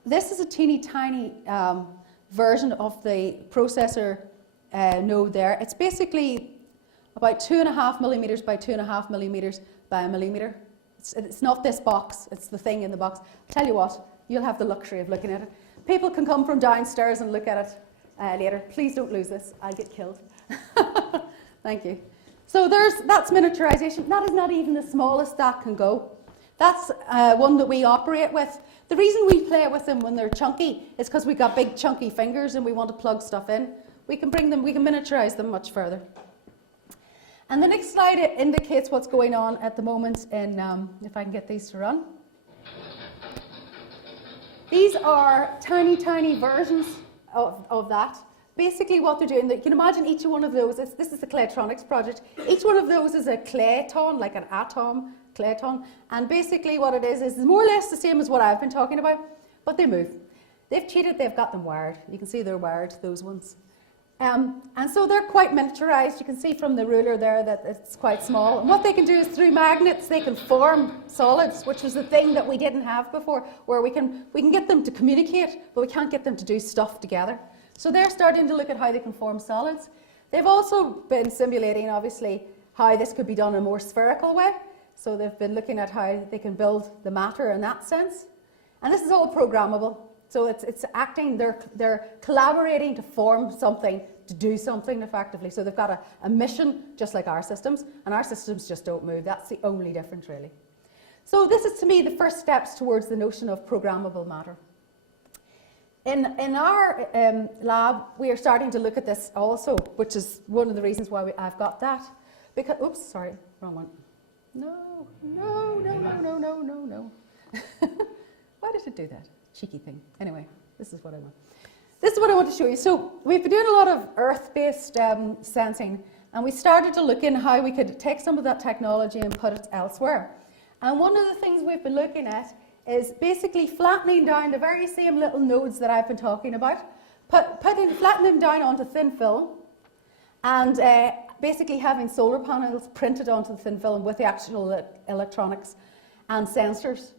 this is a teeny tiny version of the processor node there. It's basically about 2.5 millimeters by 2.5 millimeters by a millimeter. It's not this box, it's the thing in the box. I'll tell you what, you'll have the luxury of looking at it. People can come from downstairs and look at it later. Please don't lose this, I'll get killed. Thank you. So that's miniaturization. That is not even the smallest that can go. That's one that we operate with. The reason we play with them when they're chunky is because we've got big chunky fingers and we want to plug stuff in. We can miniaturize them much further. And the next slide indicates what's going on at the moment in, if I can get these to run. These are tiny, tiny versions of that. Basically what they're doing, you can imagine each one of those, this is the ClaireTronics project, each one of those is a clayton, like an atom, clayton, and basically what it is more or less the same as what I've been talking about, but they move. They've cheated, they've got them wired. You can see they're wired, those ones. And so they're quite miniaturized. You can see from the ruler there that it's quite small. And what they can do is through magnets they can form solids, which was the thing that we didn't have before, where we can get them to communicate, but we can't get them to do stuff together. So they're starting to look at how they can form solids. They've also been simulating, obviously, how this could be done in a more spherical way. So they've been looking at how they can build the matter in that sense. And this is all programmable. So it's acting, they're collaborating to form something, to do something effectively. So they've got a mission, just like our systems, and our systems just don't move. That's the only difference, really. So this is, to me, the first steps towards the notion of programmable matter. In our lab, we are starting to look at this also, which is one of the reasons why I've got that. Because, oops, sorry, wrong one. No. Why did it do that? Cheeky thing. Anyway, this is what I want. This is what I want to show you. So we've been doing a lot of Earth-based sensing, and we started to look in how we could take some of that technology and put it elsewhere. And one of the things we've been looking at is basically flattening down the very same little nodes that I've been talking about, flattening down onto thin film, and basically having solar panels printed onto the thin film with the actual electronics and sensors.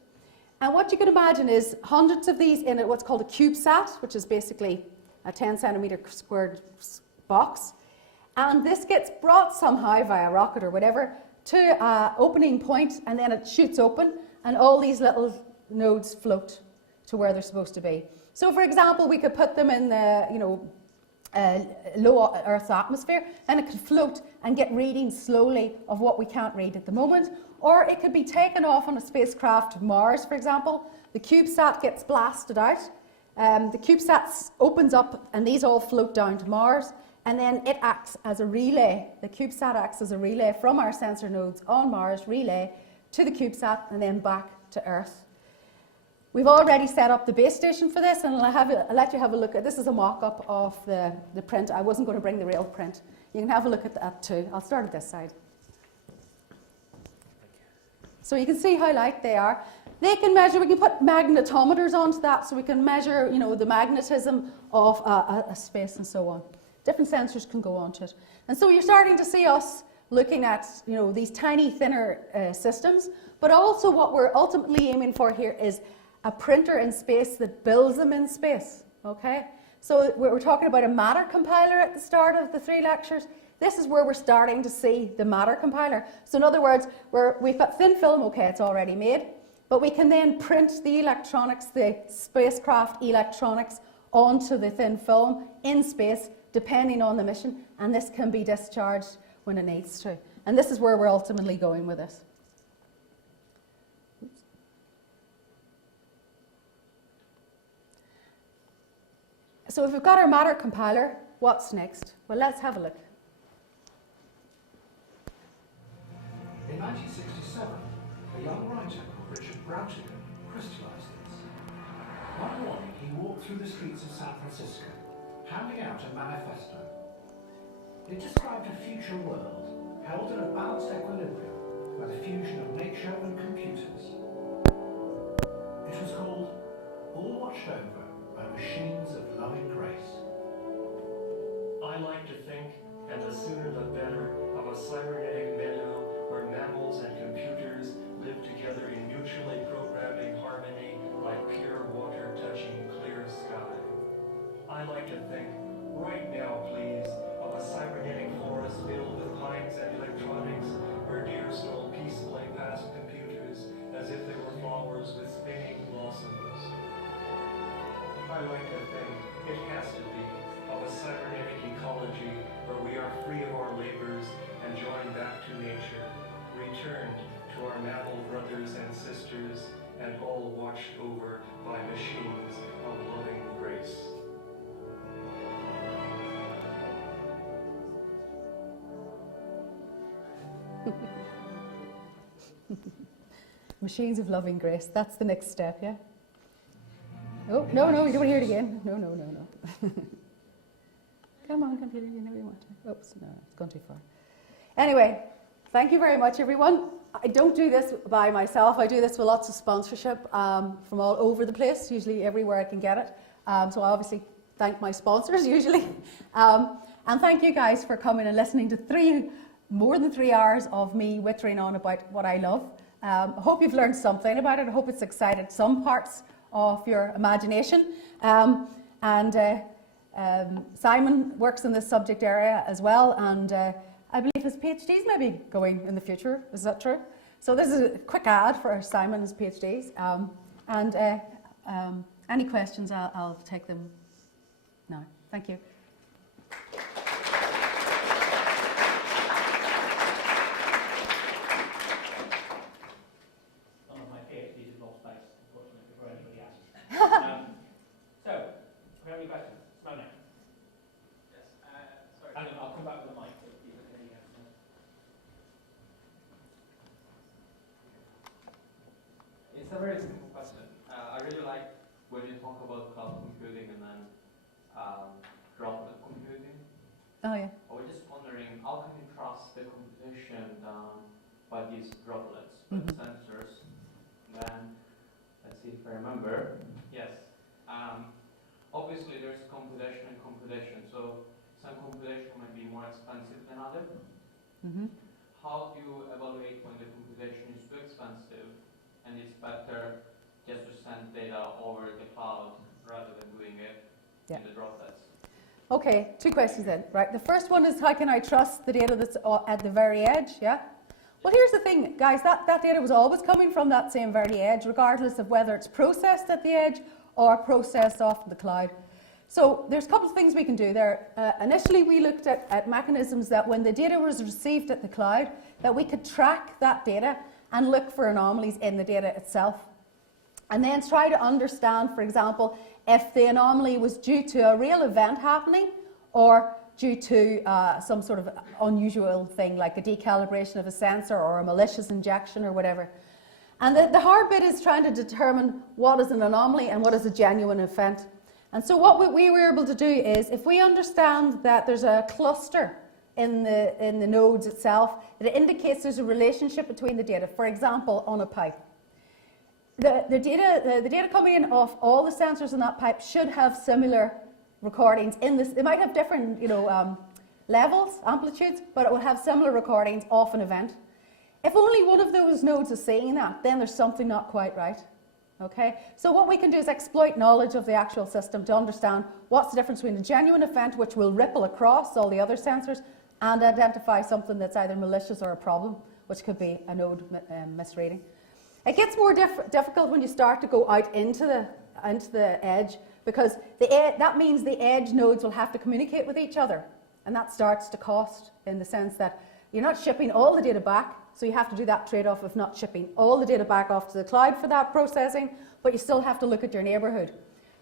And what you can imagine is hundreds of these in what's called a CubeSat, which is basically a 10 centimeter squared box. And this gets brought somehow via rocket or whatever to an opening point, and then it shoots open, and all these little nodes float to where they're supposed to be. So, for example, we could put them in the, low Earth's atmosphere, and it could float and get readings slowly of what we can't read at the moment. Or it could be taken off on a spacecraft to Mars, for example. The CubeSat gets blasted out. The CubeSat opens up, and these all float down to Mars. And then it acts as a relay. The CubeSat acts as a relay from our sensor nodes on Mars, relay to the CubeSat, and then back to Earth. we've already set up the base station for this, and I'll let you have a look at this. Is a mock-up of the print. I wasn't going to bring the real print. You can have a look at that too. I'll start at this side. So you can see how light they are. They can measure, we can put magnetometers onto that, so we can measure, you know, the magnetism of a space and so on. Different sensors can go onto it. And so you're starting to see us looking at, you know, these tiny, thinner systems, but also what we're ultimately aiming for here is a printer in space that builds them in space, okay? So we're talking about a matter compiler at the start of the 3 lectures. This is where we're starting to see the matter compiler. So in other words, we've got thin film, okay, it's already made, but we can then print the electronics, the spacecraft electronics, onto the thin film in space, depending on the mission, and this can be discharged when it needs to. And this is where we're ultimately going with this. Oops. So if we've got our matter compiler, what's next? Well, let's have a look. In 1967, a young writer called Richard Brautigan crystallized this. One morning, he walked through the streets of San Francisco, handing out a manifesto. It described a future world held in a balanced equilibrium by the fusion of nature and computers. It was called All Watched Over by Machines of Loving Grace. I like to think, and the sooner the better, of a cybernetic meadow where mammals and computers live together in mutually programming harmony like pure water touching clear sky. I like to think, right now please, of a cybernetic forest filled with pines and electronics where deer stroll peacefully past computers as if they were flowers with spinning blossoms. I like to think, it has to be, of a cybernetic ecology where we are free of our labors and joined back to nature, returned to our mammal brothers and sisters, and all watched over by machines of loving grace. Machines of loving grace. That's the next step, yeah? Oh, no, you don't want to hear it again. No. Come on, computer, you know you want to. Oops, no, it's gone too far. Anyway, thank you very much, everyone. I don't do this by myself. I do this with lots of sponsorship from all over the place, usually everywhere I can get it. So I obviously thank my sponsors, usually. And thank you guys for coming and listening to more than 3 hours of me wittering on about what I love. I hope you've learned something about it. I hope it's excited some parts of your imagination. Simon works in this subject area as well, and I believe his PhDs may be going in the future. Is that true? So this is a quick ad for Simon's PhDs. Any questions, I'll take them now. Thank you. One of my PhDs involves space, unfortunately, before anybody asks. So, do we have any questions? No. Yes, sorry. Hang on, I'll come back with the mic. So you can hear you. It's a very simple question. I really like when you talk about cloud computing and then droplet computing. Oh, yeah. I was just wondering, how can you trust the computation done by these droplets, by the sensors? Then, let's see if I remember. Yes. Obviously, there's computation and computation. So some computation might be more expensive than other. How do you evaluate when the computation is too expensive and it's better just to send data over the cloud rather than doing it in the droplets? Okay, 2 questions then. Right, the first one is, how can I trust the data that's at the very edge? Yeah. Well, here's the thing, guys. That data was always coming from that same very edge, regardless of whether it's processed at the edge or processed off the cloud. So there's a couple of things we can do there. Initially, we looked at mechanisms that when the data was received at the cloud, that we could track that data and look for anomalies in the data itself. And then try to understand, for example, if the anomaly was due to a real event happening or due to some sort of unusual thing like a decalibration of a sensor or a malicious injection or whatever. And the hard bit is trying to determine what is an anomaly and what is a genuine event. And so what we were able to do is, if we understand that there's a cluster in the nodes itself, it indicates there's a relationship between the data. For example, on a pipe. The data coming in off all the sensors in that pipe should have similar recordings in this. They might have different, levels, amplitudes, but it will have similar recordings of an event. If only one of those nodes is saying that, then there's something not quite right. Okay? So what we can do is exploit knowledge of the actual system to understand what's the difference between a genuine event, which will ripple across all the other sensors, and identify something that's either malicious or a problem, which could be a node misreading. It gets more difficult when you start to go out into the edge, because that means the edge nodes will have to communicate with each other, and that starts to cost, in the sense that you're not shipping all the data back, so you have to do that trade-off of not shipping all the data back off to the cloud for that processing, but you still have to look at your neighborhood.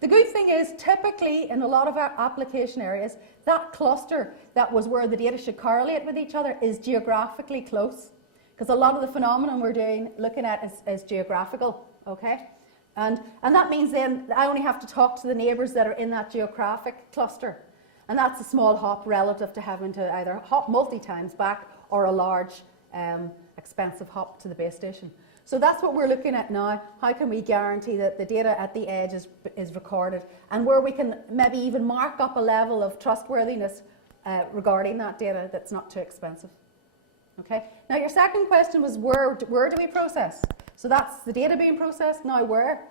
The good thing is, typically in a lot of our application areas, that cluster that was where the data should correlate with each other is geographically close, because a lot of the phenomenon we're looking at is geographical, okay? And that means then I only have to talk to the neighbours that are in that geographic cluster. And that's a small hop relative to having to either hop multi-times back or a large expensive hop to the base station. So that's what we're looking at now. How can we guarantee that the data at the edge is recorded, and where we can maybe even mark up a level of trustworthiness regarding that data that's not too expensive. Okay. Now your second question was where do we process? So that's the data being processed. Now where?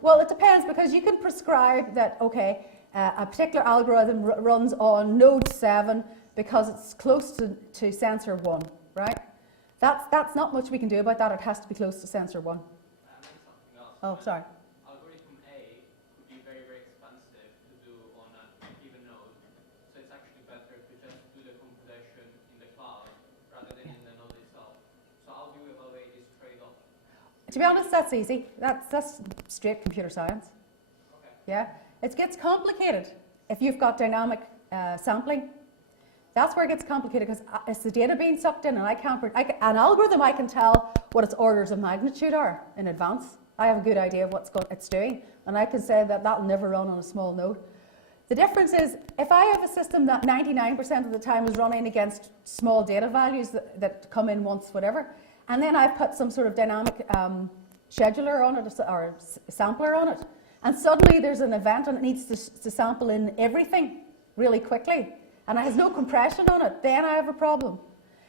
Well, it depends, because you can prescribe that, okay, a particular algorithm runs on node 7 because it's close to sensor 1, right? That's not much we can do about that. It has to be close to sensor 1. Oh, sorry. Algorithm A could be very, very expensive to do on a given node, so it's actually better to just do the computation in the cloud rather than in the node itself. So how do you evaluate this trade-off? To be honest, that's easy. That's straight computer science. Okay. Yeah, it gets complicated if you've got dynamic sampling. That's where it gets complicated, because it's the data being sucked in, and an algorithm, I can tell what its orders of magnitude are in advance. I have a good idea of what it's doing, and I can say that that'll never run on a small node. The difference is, if I have a system that 99% of the time is running against small data values that come in once, whatever, and then I've put some sort of dynamic scheduler on it, or sampler on it, and suddenly there's an event and it needs to sample in everything really quickly, and it has no compression on it, then I have a problem.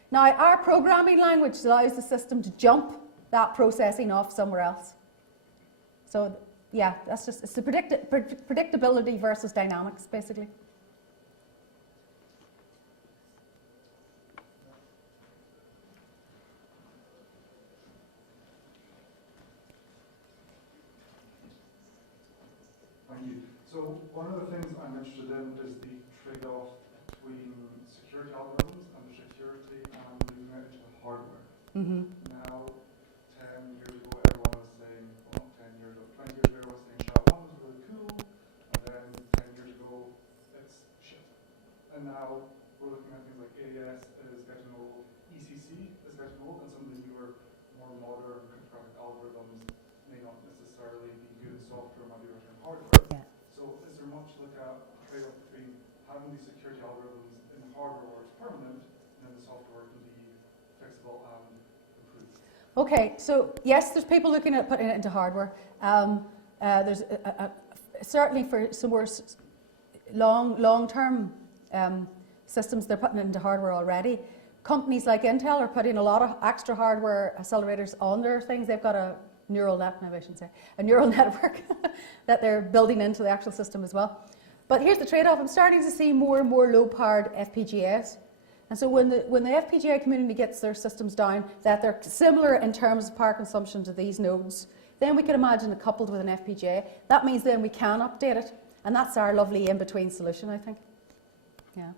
Now, our programming language allows the system to jump that processing off somewhere else. So, yeah, it's the predictability versus dynamics, basically. Thank you. So one of the things I'm interested in is the trade-off between security algorithms and the security and moving it into the hardware. Mm-hmm. Now, 10 years ago, everyone was saying, well, not 10 years ago, 20 years ago, everyone was saying SHA-1 was really cool, and then 10 years ago, it's shit. And now we're looking at things like AES is getting old, ECC is getting old, and some of the newer, more modern cryptographic algorithms may not necessarily be good in software, might be better in hardware. Yeah. So is there much like a trade-off between having these security algorithms in hardware where it's permanent, and then the software can be flexible and improved? Okay, so yes, there's people looking at putting it into hardware. There's certainly for some more long-term systems, they're putting it into hardware already. Companies like Intel are putting a lot of extra hardware accelerators on their things. They've got a neural net, maybe I shouldn't say, a neural network that they're building into the actual system as well. But here's the trade-off. I'm starting to see more and more low-powered FPGAs. And so when the FPGA community gets their systems down, that they're similar in terms of power consumption to these nodes, then we can imagine it coupled with an FPGA. That means then we can update it. And that's our lovely in-between solution, I think. Yeah.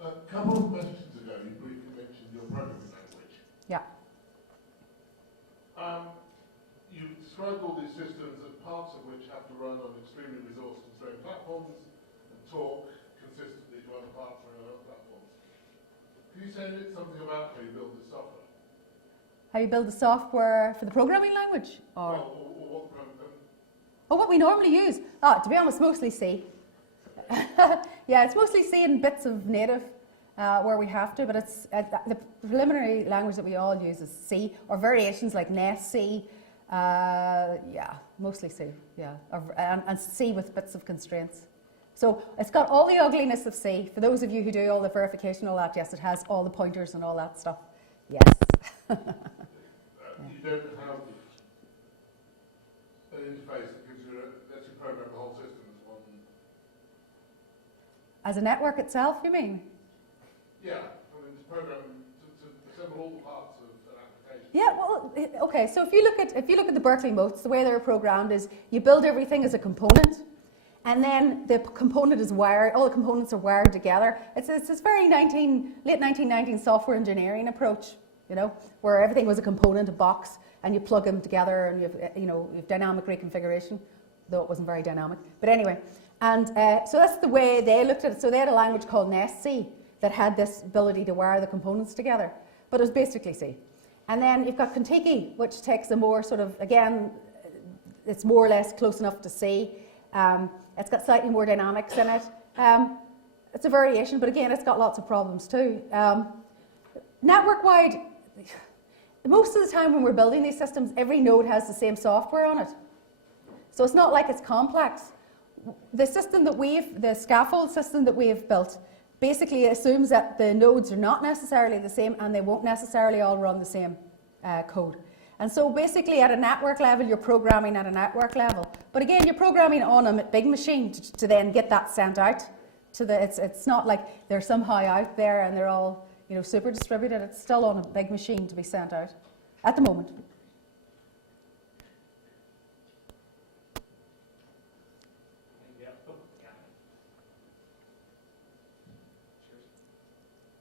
A couple of questions ago, you briefly mentioned your programming language. Yeah. you've described all these systems, and parts of which have to run on extremely resource-constrained platforms and talk consistently to other parts on other platforms. Can you say something about how you build the software? How you build the software for the programming language? Or, Or what program? or what we normally use? To be honest, mostly C. Yeah, it's mostly C and bits of native where we have to, but it's the preliminary language that we all use is C, or variations like NESC. Yeah, mostly C, yeah, and C with bits of constraints. So it's got all the ugliness of C. For those of you who do all the verification and all that, yes, it has all the pointers and all that stuff. Yes. You don't have an interface that gives you lets you program the whole system as one. As a network itself, you mean? Yeah, I mean to program to assemble all the parts of an application. Yeah, well, okay. So if you look at the Berkeley moats, the way they're programmed is you build everything as a component, and then the component is wired. All the components are wired together. It's this very late 1990s software engineering approach, you know, where everything was a component, a box, and you plug them together, and you have dynamic reconfiguration, though it wasn't very dynamic. But anyway, and so that's the way they looked at it. So they had a language called NESC that had this ability to wire the components together, but it was basically C. And then you've got Contiki, which takes a more sort of, again, it's more or less close enough to C. It's got slightly more dynamics in it. It's a variation, but again, it's got lots of problems too. Network-wide, most of the time when we're building these systems, every node has the same software on it. So it's not like it's complex. The system that the scaffold system that we've built basically assumes that the nodes are not necessarily the same and they won't necessarily all run the same code. And so basically at a network level, you're programming at a network level. But again, you're programming on a big machine to then get that sent out. It's not like they're somehow out there and they're all super distributed. It's still on a big machine to be sent out at the moment.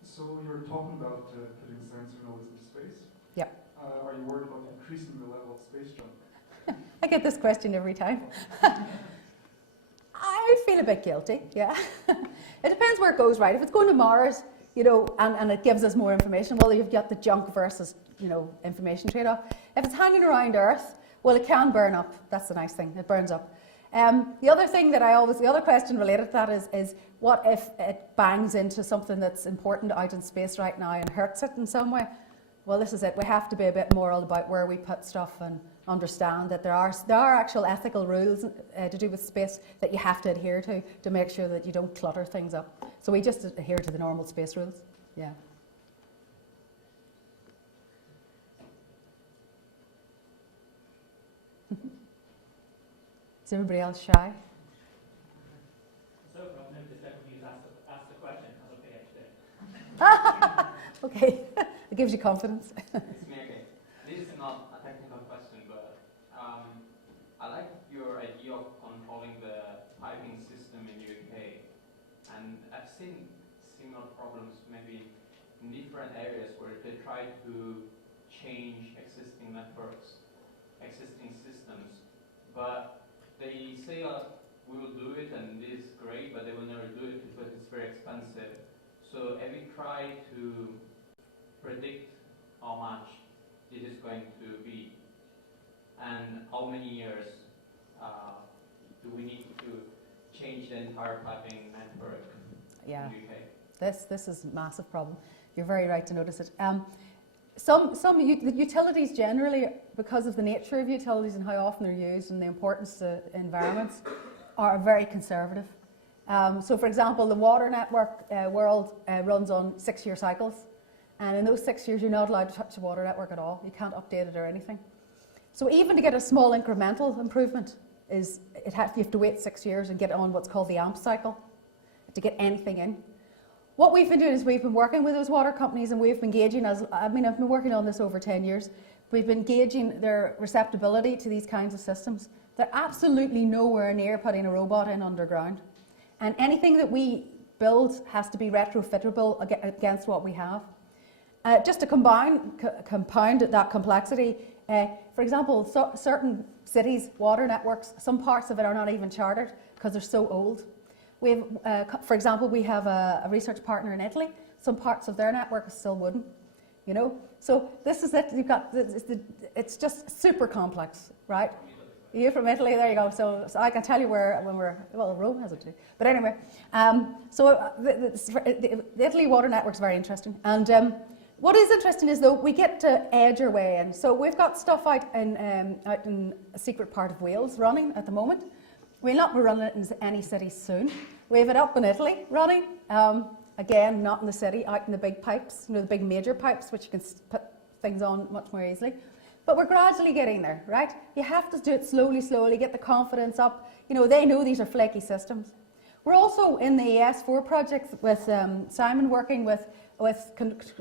So you were talking about putting sensor nodes into space. Yep. Are you worried about increasing the level of space junk? I get this question every time. I feel a bit guilty, yeah. It depends where it goes, right? If it's going to Mars, and it gives us more information, well, you've got the junk versus, information trade-off. If it's hanging around Earth, well, it can burn up. That's the nice thing, it burns up. The other question related to that is what if it bangs into something that's important out in space right now and hurts it in some way? Well, this is it. We have to be a bit moral about where we put stuff and understand that there are actual ethical rules to do with space that you have to adhere to make sure that you don't clutter things up. So we just adhere to the normal space rules. Yeah. Is everybody else shy? So, maybe the second you ask the question as a PhD. Okay, it gives you confidence. It's me again. This is not a technical question, but I like your idea of controlling the piping system in the UK. And I've seen similar problems maybe in different areas where they try to change existing networks, existing systems, but they say, we will do it and this is great, but they will never do it because it's very expensive. So have you tried to predict how much this is going to be and how many years do we need to change the entire piping network in the UK? This is a massive problem. You're very right to notice it. The utilities generally, because of the nature of utilities and how often they're used and the importance to environments, are very conservative. So for example, the water network world runs on 6-year cycles. And in those 6 years, you're not allowed to touch the water network at all. You can't update it or anything. So even to get a small incremental improvement, you have to wait 6 years and get on what's called the AMP cycle to get anything in. What we've been doing is we've been working with those water companies and we've been gauging, I've been working on this over 10 years, we've been gauging their receptibility to these kinds of systems. They're absolutely nowhere near putting a robot in underground. And anything that we build has to be retrofittable against what we have. Just to compound that complexity, for example, certain cities, water networks, some parts of it are not even chartered because they're so old. We have, for example, we have a research partner in Italy. Some parts of their network is still wooden, you know. So this is it. You've got it's just super complex, right? You're from Italy, there you go. So I can tell you when well, Rome has it too. But anyway, the Italy water network is very interesting. And what is interesting is, though, we get to edge our way in. So we've got stuff out in a secret part of Wales running at the moment. We'll not be running it in any cities soon. We have it up in Italy running. Again, not in the city, out in the big pipes, you know, the big major pipes, which you can put things on much more easily. But we're gradually getting there, right? You have to do it slowly, slowly, get the confidence up. You know, they know these are flaky systems. We're also in the ES4 project with Simon working with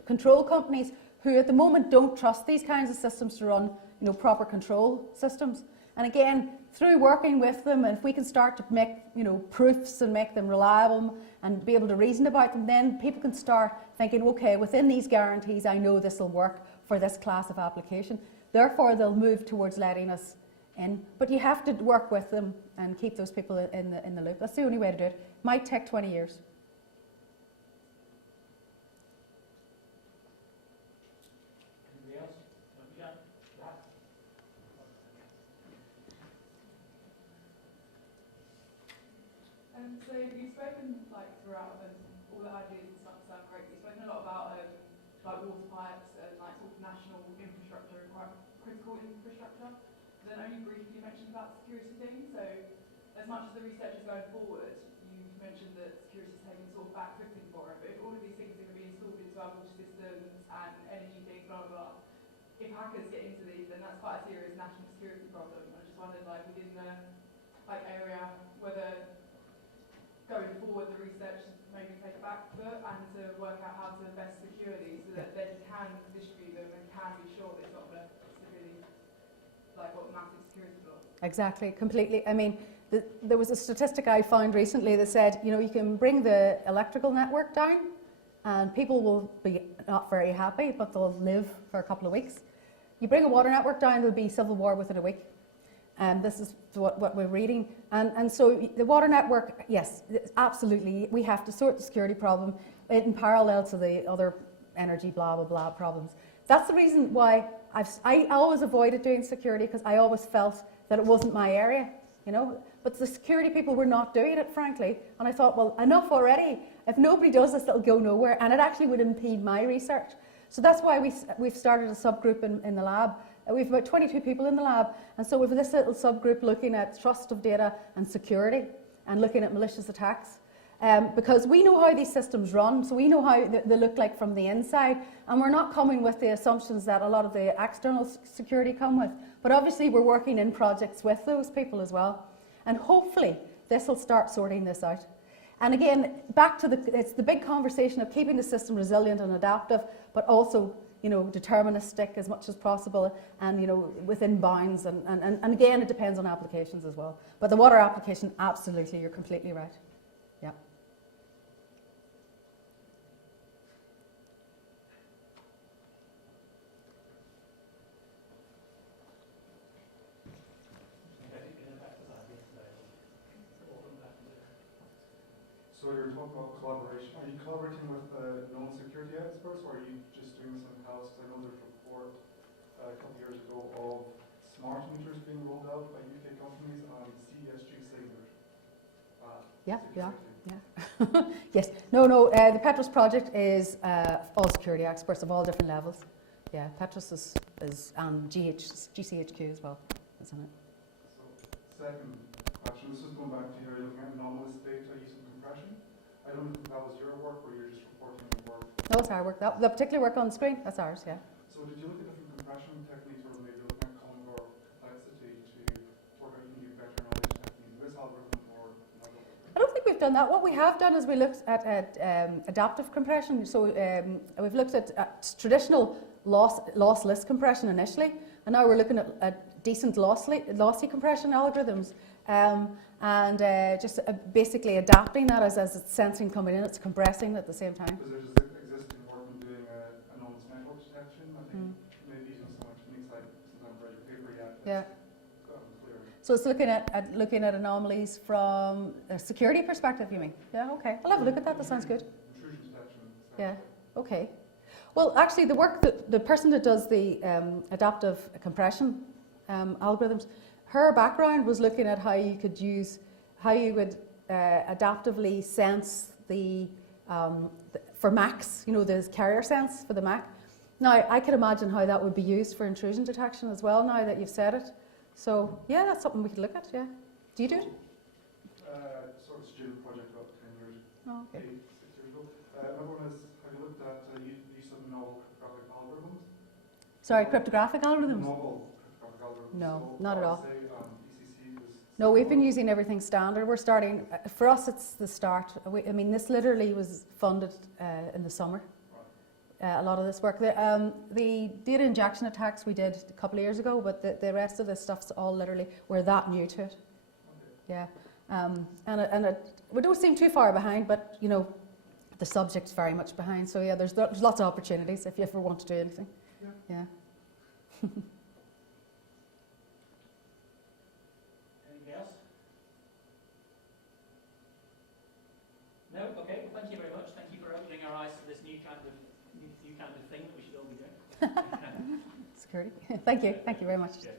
control companies who at the moment don't trust these kinds of systems to run, you know, proper control systems. And again, through working with them, and if we can start to make, you know, proofs and make them reliable and be able to reason about them, then people can start thinking, okay, within these guarantees, I know this will work for this class of application. Therefore, they'll move towards letting us in. But you have to work with them and keep those people in the loop. That's the only way to do it. Might take 20 years. Anybody else? Yeah. So you've spoken like throughout, and all the ideas and stuff sound great. You've spoken a lot about like water pipes and like sort of national infrastructure and quite critical infrastructure. Then only briefly you mentioned about security things. So as much as the research is going forward, you mentioned that security is taking sort of back footing for it. But if all of these things are going to be installed into our water systems and energy things, blah blah blah, if hackers get into these, then that's quite a serious national security problem. I just wondered, like within the like area, whether going forward the research maybe take a back foot and to work out how to best secure these so that they can distribute them and can be sure that it's not going to really like what massive security flaws. Exactly, completely. I mean, there was a statistic I found recently that said, you know, you can bring the electrical network down and people will be not very happy, but they'll live for a couple of weeks. You bring a water network down, there'll be civil war within a week. And this is what we're reading. And so the water network, yes, absolutely, we have to sort the security problem in parallel to the other energy blah, blah, blah problems. That's the reason why I always avoided doing security, because I always felt that it wasn't my area, you know. But the security people were not doing it, frankly. And I thought, well, enough already. If nobody does this, it'll go nowhere. And it actually would impede my research. So that's why we've started a subgroup in the lab. We've about 22 people in the lab, and so we've this little subgroup looking at trust of data and security and looking at malicious attacks. Because we know how these systems run, so we know how they look like from the inside, and we're not coming with the assumptions that a lot of the external security come with. But obviously we're working in projects with those people as well. And hopefully this will start sorting this out. And again, back to it's the big conversation of keeping the system resilient and adaptive, but also, you know, deterministic as much as possible, and, you know, within bounds. And again, it depends on applications as well. But the water application, absolutely, you're completely right. Yeah. So you're talking about collaboration. Are you collaborating with known security experts, or are you just doing this in-house? I know there's a report a couple of years ago of smart meters being rolled out by UK companies and CSG Signal. Yes. No. The Patras project is all security experts of all different levels. Yeah, Patras is GCHQ as well, isn't it? So, second question, this is going back to here looking at anomalous data using compression. I don't think that was your work, or you're just reporting the work. No, it's our work. The particular work on the screen, that's ours, yeah. So did you look at different compression techniques, or maybe looking at common core complexity to work out you better knowledge techniques, this algorithm or another? I don't think we've done that. What we have done is we looked at adaptive compression. So we've looked at traditional lossless compression initially, and now we're looking at decent lossy compression algorithms. Just basically adapting that as it's sensing coming in, it's compressing at the same time. Because there's existing work in doing anonymous Yeah. Got it clear. So it's looking at anomalies from a security perspective, you mean? Yeah, okay. I'll have a look at that. That sounds good. Intrusion detection. Yeah. Okay. Well, actually, the work that the person that does the adaptive compression algorithms, her background was looking at how you would adaptively sense for Macs, you know, the carrier sense for the Mac. Now, I can imagine how that would be used for intrusion detection as well. Now that you've said it, so yeah, that's something we could look at. Yeah. Do you do it? Sort of student project about 10 years, Oh, okay. 6 years ago. Another one is, have you looked at use of novel cryptographic algorithms? Sorry, cryptographic algorithms? Novel cryptographic algorithms. No, So not at all. RSA and ECC was No, we've been using everything standard. We're starting, for us it's the start. I mean, this literally was funded in the summer, a lot of this work. The data injection attacks we did a couple of years ago, but the rest of this stuff's all literally, we're that new to it. Okay. Yeah. We don't seem too far behind, but you know, the subject's very much behind. So yeah, there's lots of opportunities if you ever want to do anything. Yeah. Anything else? No? Okay, well, thank you very much. Thank you for opening our eyes to this new kind of thing that we should all be doing. Security. Thank you very much. Yeah.